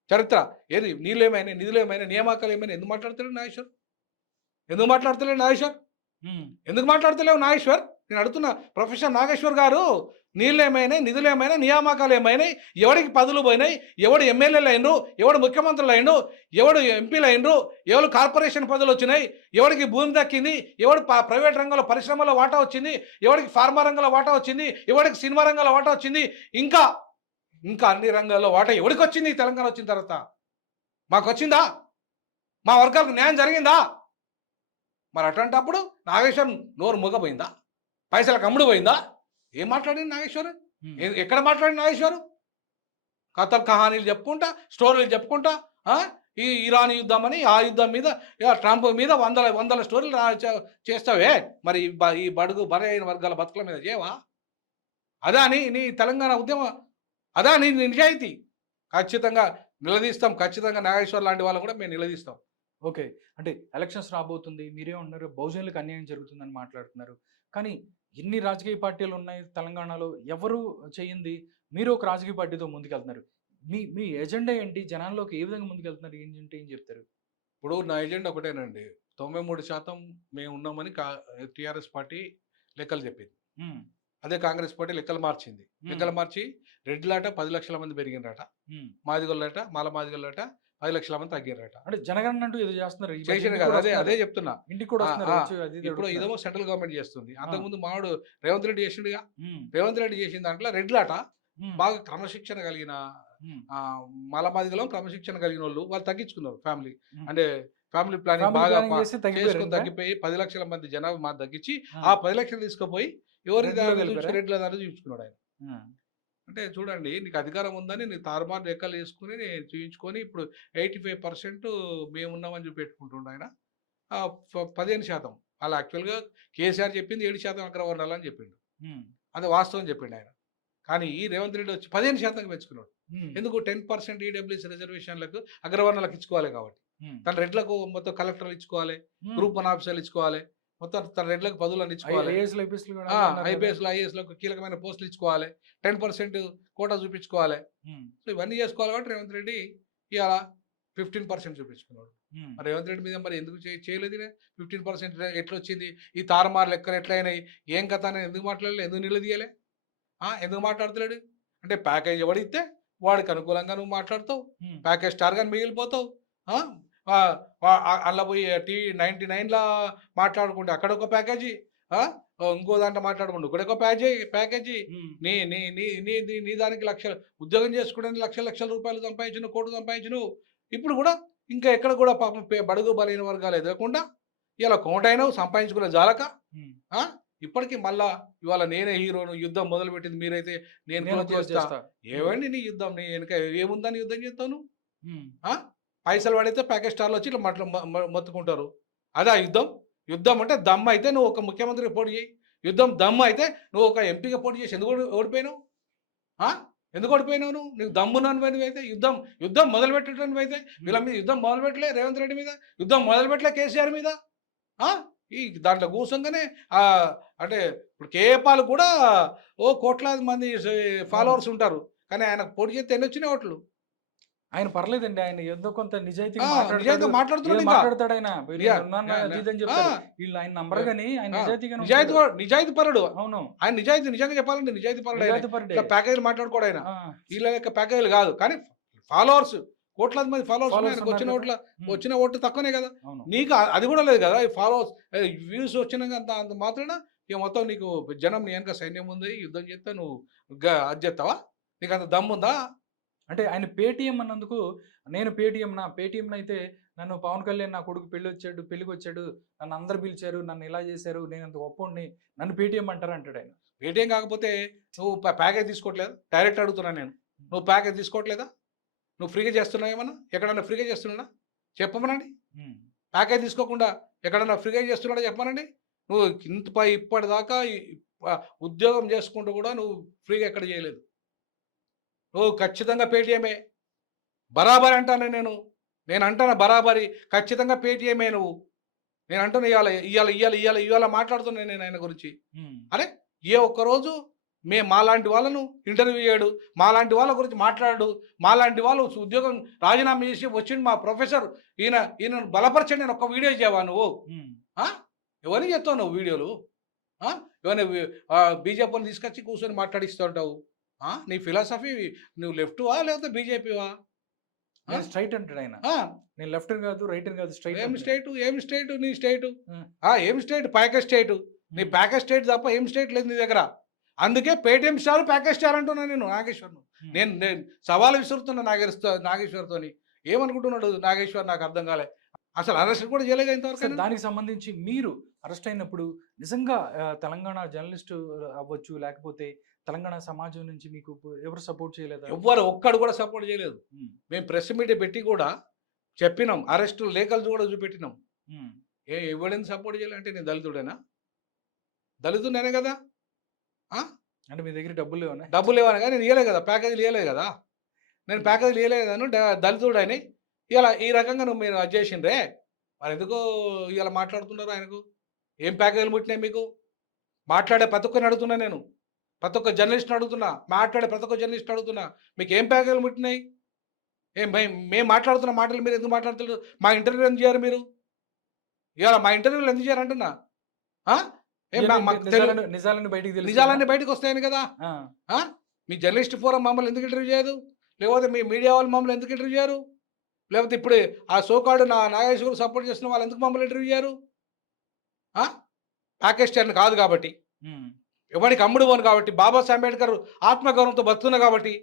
చరిత్ర ఏది నీళ్ళు ఏమైనా, నిధులు ఏమైనా, నియామకాలు ఏమైనా ఎందుకు మాట్లాడతలేడు నాగేశ్వర్? ఎందుకు మాట్లాడతలేడు నాగేశ్వర్? ఎందుకు మాట్లాడతలేవు నాగేశ్వర్? నేను అడుగుతున్నా ప్రొఫెసర్ నాగేశ్వర్ గారు, నీళ్ళు ఏమైనా, నిధులు ఏమైనా, నియామకాలు ఏమైనాయి, ఎవరికి పదవులు పోయినాయి, ఎవడు ఎమ్మెల్యేలు అయినరు, ఎవడు ముఖ్యమంత్రులు అయినరు, ఎవడు ఎంపీలు అయినరు, ఎవరు కార్పొరేషన్ పదవులు వచ్చినాయి, ఎవరికి భూమి దక్కింది, ఎవడు ప్రైవేట్ రంగంలో పరిశ్రమలో వాటా వచ్చింది, ఎవరికి ఫార్మా రంగంలో వాటా వచ్చింది, ఎవరికి సినిమా రంగంలో వాటా వచ్చింది, ఇంకా అన్ని రంగాల్లో వాటా ఎవరికి వచ్చింది తెలంగాణ వచ్చిన తర్వాత? మాకు వచ్చిందా? మా వర్గాలకు న్యాయం జరిగిందా? మరి అట్లాంటప్పుడు నాగేశ్వర్ నోరు మూగపోయిందా? పైసలకు అమ్ముడు పోయిందా? ఏం మాట్లాడింది నాగేశ్వర్? ఎక్కడ మాట్లాడింది నాగేశ్వర్? కథలు కహానీలు చెప్పుకుంటా, స్టోరీలు చెప్పుకుంటా, ఈ ఇరాన్ యుద్ధం అని, ఆ యుద్ధం మీద, ట్రంప్ మీద వందల స్టోరీలు చేస్తావే. మరి ఈ బడుగు బలైన వర్గాల బతుకుల మీద చేయవా? అదా నీ తెలంగాణ ఉద్యమం? అదా నీ నిజాయితీ? ఖచ్చితంగా నిలదీస్తాం. ఖచ్చితంగా నాగేశ్వర్ లాంటి వాళ్ళు కూడా మేము నిలదీస్తాం. ఓకే, అంటే ఎలక్షన్స్ రాబోతుంది, మీరే ఉన్నారు, బహుజనులకు అన్యాయం జరుగుతుందని మాట్లాడుతున్నారు. కానీ ఎన్ని రాజకీయ పార్టీలు ఉన్నాయి తెలంగాణలో, ఎవరు చేయింది? మీరు ఒక రాజకీయ పార్టీతో ముందుకెళ్తున్నారు. మీ ఎజెండా ఏంటి? జనాల్లోకి ఏ విధంగా ముందుకెళ్తున్నారు? ఏంటంటే ఏం చెప్తారు? ఇప్పుడు నా ఎజెండా ఒకటేనండి. 93% మేము ఉన్నామని టీఆర్ఎస్ పార్టీ లెక్కలు చెప్పింది. అదే కాంగ్రెస్ పార్టీ లెక్కలు మార్చింది. లెక్కలు మార్చి రెడ్లాట 10 లక్షల మంది పెరిగినరట, మాదిగొల్లట, మాల మాదిగొల్లట 10 లక్షల మంది తగ్గిరట. అంటే జనగణన అంటూ ఏదో చేస్తున్నారు. చేసిన కదా, అదే చెప్తున్నా. ఇంటికి కూడా ఇప్పుడు ఇదేమో సెంట్రల్ గవర్నమెంట్ చేస్తుంది. అంతకుముందు మావాడు రేవంత్ రెడ్డి చేసిండుగా. రేవంత్ రెడ్డి చేసిన దాంట్లో రెడ్లాట బాగా క్రమశిక్షణ కలిగిన మాల మాదిగలో క్రమశిక్షణ కలిగిన వాళ్ళు తగ్గించుకున్నారు. ఫ్యామిలీ ప్లానింగ్ బాగా చేసుకుని తగ్గిపోయి 10 లక్షల మంది జనాభా మా తగ్గించి ఆ 10 లక్షలు తీసుకుపోయి ఎవరికి రెడ్ల దాన్ని చూపించుకున్నాడు ఆయన. అంటే చూడండి, నీకు అధికారం ఉందని నీ తారుమారు లెక్కలు వేసుకుని నేను చూపించుకొని ఇప్పుడు 85% మేమున్నామని చూపెట్టుకుంటుండ ఆయన. 15% అలా యాక్చువల్గా కేసీఆర్ చెప్పింది 7% అగ్రవర్ణాలు అని చెప్పిండు. అది వాస్తవం చెప్పిండు ఆయన. కానీ ఈ రేవంత్ రెడ్డి వచ్చి 15% పెంచుకున్నాడు. ఎందుకు? 10% ఈడబ్ల్యూఎస్ రిజర్వేషన్లకు అగ్రవర్ణాలకు ఇచ్చుకోవాలి కాబట్టి. తన రెడ్లకు మొత్తం కలెక్టర్లు ఇచ్చుకోవాలి, గ్రూప్ 1 ఆఫీసర్లు ఇచ్చుకోవాలి, మొత్తం తన రెడ్లకు పదవులను ఇచ్చుకోవాలి, ఐఏఎస్లకు కీలకమైన పోస్టులు ఇచ్చుకోవాలి, 10% కోటా చూపించుకోవాలి. సో ఇవన్నీ చేసుకోవాలి కాబట్టి రేవంత్ రెడ్డి ఇవాళ 15% చూపించుకున్నాడు. మరి రేవంత్ రెడ్డి మీద మరి ఎందుకు చేయలేదు? 15% ఎట్లా వచ్చింది? ఈ తారుమారు లెక్కలు ఎట్లయినాయి, ఏం కథ అని ఎందుకు మాట్లాడలేదు? ఎందుకు నిలదీయలే? ఎందుకు మాట్లాడతలేడు? అంటే ప్యాకేజ్ ఎవడిస్తే వాడికి అనుకూలంగా నువ్వు మాట్లాడతావు, ప్యాకేజ్ స్టార్గా మిగిలిపోతావు. అలా పోయి T99లా మాట్లాడుకుంటే అక్కడ ఒక ప్యాకేజీ, ఇంకో దాంట్లో మాట్లాడుకుంటూ ఇక్కడ ఒక ప్యాకేజీ. నీ దానికి లక్షలు ఉద్యోగం చేసుకోవడానికి లక్షల రూపాయలు సంపాదించను, కోట్లు సంపాదించను. ఇప్పుడు కూడా ఇంకా ఎక్కడ కూడా పాపం బడుగు బలైన వర్గాలు ఎదగకుండా ఇలా కౌంటైనావు సంపాదించుకునే జాలక. ఇప్పటికీ మళ్ళా ఇవాళ నేనే హీరోను, యుద్ధం మొదలుపెట్టింది మీరైతే నేను చేస్తా. ఏవండి నీ యుద్ధం? నీ వెనక ఏముందని యుద్ధం చేస్తాను? పైసలు పడితే ప్యాకేజ్ స్టార్లు వచ్చి ఇట్లా మొత్తుకుంటారు. అదా యుద్ధం? యుద్ధం అంటే దమ్ము అయితే నువ్వు ఒక ముఖ్యమంత్రికి పోటీ చేయి. యుద్ధం దమ్ము అయితే నువ్వు ఒక ఎంపీగా పోటీ చేసి ఎందుకు ఓడిపోయినావు? ఎందుకు ఓడిపోయినావు నువ్వు? నీకు దమ్మునని అయితే యుద్ధం మొదలుపెట్టడం అయితే వీళ్ళ మీద యుద్ధం మొదలుపెట్టలే, రేవంత్ రెడ్డి మీద యుద్ధం మొదలుపెట్టలే, కేసీఆర్ మీద. ఈ దాంట్లో కూసంగానే అంటే ఇప్పుడు కేఏపాల్ కూడా కోట్లాది మంది ఫాలోవర్స్ ఉంటారు. కానీ ఆయనకు పోటీ చేస్తే ఎన్ని వచ్చినాయి ఓట్లు? ఆయన పర్లేదండి, ఆయన ఏదో కొంత నిజాయితీగా మాట్లాడుతాడు. ఆయన నంబర్ గానీ నిజాయితీ పరుడు. అవును, ఆయన నిజంగా చెప్పాలంటే నిజాయితీ పరుడు. ప్యాకేజీలు మాట్లాడుకోడు ఆయన. వీళ్ళ యొక్క ప్యాకేజీలు కాదు, కానీ ఫాలోవర్స్ కోట్లాది మంది ఫాలోవర్స్ వచ్చిన ఓట్లు తక్కువనే కదా. నీకు అది కూడా లేదు కదా. ఫాలోవర్స్ వ్యూస్ వచ్చినాక అంత మాత్రాన ఇక మొత్తం నీకు జనం నీ వెనక సైన్యం ఉంది, యుద్ధం చేస్తే నువ్వు అది చేస్తావా? నీకు అంత దమ్ముందా? అంటే ఆయన పేటీఎం అన్నందుకు నేను పేటీఎం అయితే నన్ను పవన్ కళ్యాణ్ నా కొడుకు పెళ్ళికి వచ్చాడు, నన్ను అందరు పిలిచారు, నన్ను ఇలా చేశారు, నేను అంత గొప్పోడిని, నన్ను పేటీఎం అంటారు అంటాడు ఆయన. పేటీఎం కాకపోతే నువ్వు ప్యాకేజ్ తీసుకోవట్లేదు, డైరెక్ట్ అడుగుతున్నాను నేను. నువ్వు ప్యాకేజ్ తీసుకోవట్లేదా? నువ్వు ఫ్రీగా చేస్తున్నావు ఏమన్నా? ఎక్కడన్నా ఫ్రీగా చేస్తున్నా చెప్పమనండి. ప్యాకేజ్ తీసుకోకుండా ఎక్కడన్నా ఫ్రీగా చేస్తున్నాడా చెప్పమనండి. నువ్వు ఇప్పటిదాకా ఉద్యోగం చేసుకుంటూ కూడా నువ్వు ఫ్రీగా ఎక్కడ చేయలేదు. నువ్వు ఖచ్చితంగా పేటీఎమే. బరాబరి అంటాను నేను అంటాను బరాబరి, ఖచ్చితంగా పేటీఎమే నువ్వు. నేను అంటాను ఇవాళ మాట్లాడుతున్నాను నేను ఆయన గురించి. అరే ఏ ఒక్కరోజు మాలాంటి వాళ్ళను ఇంటర్వ్యూ చేయడు, మాలాంటి వాళ్ళ గురించి మాట్లాడు, మాలాంటి వాళ్ళు ఉద్యోగం రాజీనామా చేసి వచ్చిండు మా ప్రొఫెసర్, ఈయన బలపరచండి నేను ఒక్క వీడియో చేయవా నువ్వు? ఎవరిని చెప్తావు నువ్వు వీడియోలు? ఎవరైనా బీజేపీని తీసుకొచ్చి కూర్చొని మాట్లాడిస్తూ ఉంటావు. నీ ఫిలాసఫీ నువ్వు లెఫ్ట్వా లేకపోతే బీజేపీవా? స్ట్రైట్ అంటాడు ఆయన. నేను లెఫ్ట్ కాదు రైట్ కాదు, స్ట్రైట్. ఏం స్టేట్ నీ స్టేట్? ఏం స్టేట్? Package state. నీ ప్యాకేజ్ స్టేట్ తప్ప ఏం స్టేట్ లేదు నీ దగ్గర. అందుకే పేటీఎం స్టార్ ప్యాకేజ్ స్టార్ అంటున్నా నేను నాగేశ్వర్ను. నేను సవాలు విసురుతున్నా నాగేశ్వర్తోని. ఏమనుకుంటున్నాడు నాగేశ్వర్ నాకు అర్థం కాలే. అసలు అరెస్ట్ కూడా చేయలేదు ఇంతవరకు. దానికి సంబంధించి మీరు అరెస్ట్ అయినప్పుడు నిజంగా తెలంగాణ జర్నలిస్టు అవ్వచ్చు, లేకపోతే తెలంగాణ సమాజం నుంచి మీకు ఎవరు సపోర్ట్ చేయలేదు? ఎవ్వరు ఒక్కడు కూడా సపోర్ట్ చేయలేదు. మేము ప్రెస్ మీట్ పెట్టి కూడా చెప్పినాం, అరెస్టు లేఖలు కూడా చూపెట్టినాం. ఎవడైనా సపోర్ట్ చేయాలంటే నేను దళితుడనే కదా. అంటే మీ దగ్గర డబ్బులు లేవని కానీ నేను ఇవ్వలేదు కదా, ప్యాకేజీలు ఇవ్వలేదు కదా. నేను ప్యాకేజీలు ఇవ్వలేదాను, దళితుడని. ఇలా ఈ రకంగా మీరు అది చేసిండ్రే, మరి ఎందుకు ఇలా మాట్లాడుతున్నారు? ఆయనకు ఏం ప్యాకేజీలు ముట్టినాయి మీకు? మాట్లాడే ప్రతి ఒక్కరిని అడుగుతున్నా నేను, ప్రతి ఒక్క జర్నలిస్ట్ని అడుగుతున్నా, మాట్లాడే ప్రతి ఒక్క జర్నలిస్ట్ అడుగుతున్నా, మీకు ఏం ప్యాకేజీలు ముట్టినాయి? మేము మాట్లాడుతున్న మాటలు మీరు ఎందుకు మాట్లాడుతున్నారు? మా ఇంటర్వ్యూలు ఎందుకు చేయరు మీరు? ఇవాళ మా ఇంటర్వ్యూలు ఎందుకు చేయరు అంటున్నా. నిజాలన్నీ బయటకు వస్తాయని కదా. మీ జర్నలిస్ట్ ఫోరం మమ్మల్ని ఎందుకు ఇంటర్వ్యూ చేయదు? లేకపోతే మీ మీడియా వాళ్ళు మమ్మల్ని ఎందుకు ఇంటర్వ్యూ చేయరు? లేకపోతే ఇప్పుడు ఆ సోకాడు నాగేశ్వర్ సపోర్ట్ చేస్తున్న వాళ్ళు ఎందుకు మమ్మల్ని ఇంటర్వ్యూ చేయరు? ప్యాకేజ్ స్టాండ్ కాదు కాబట్టి, ఎవరికి అమ్ముడు పోను కాబట్టి, బాబాసాహెబ్ అంబేద్కర్ ఆత్మగౌరవంతో బతుకున్నా కాబట్టి,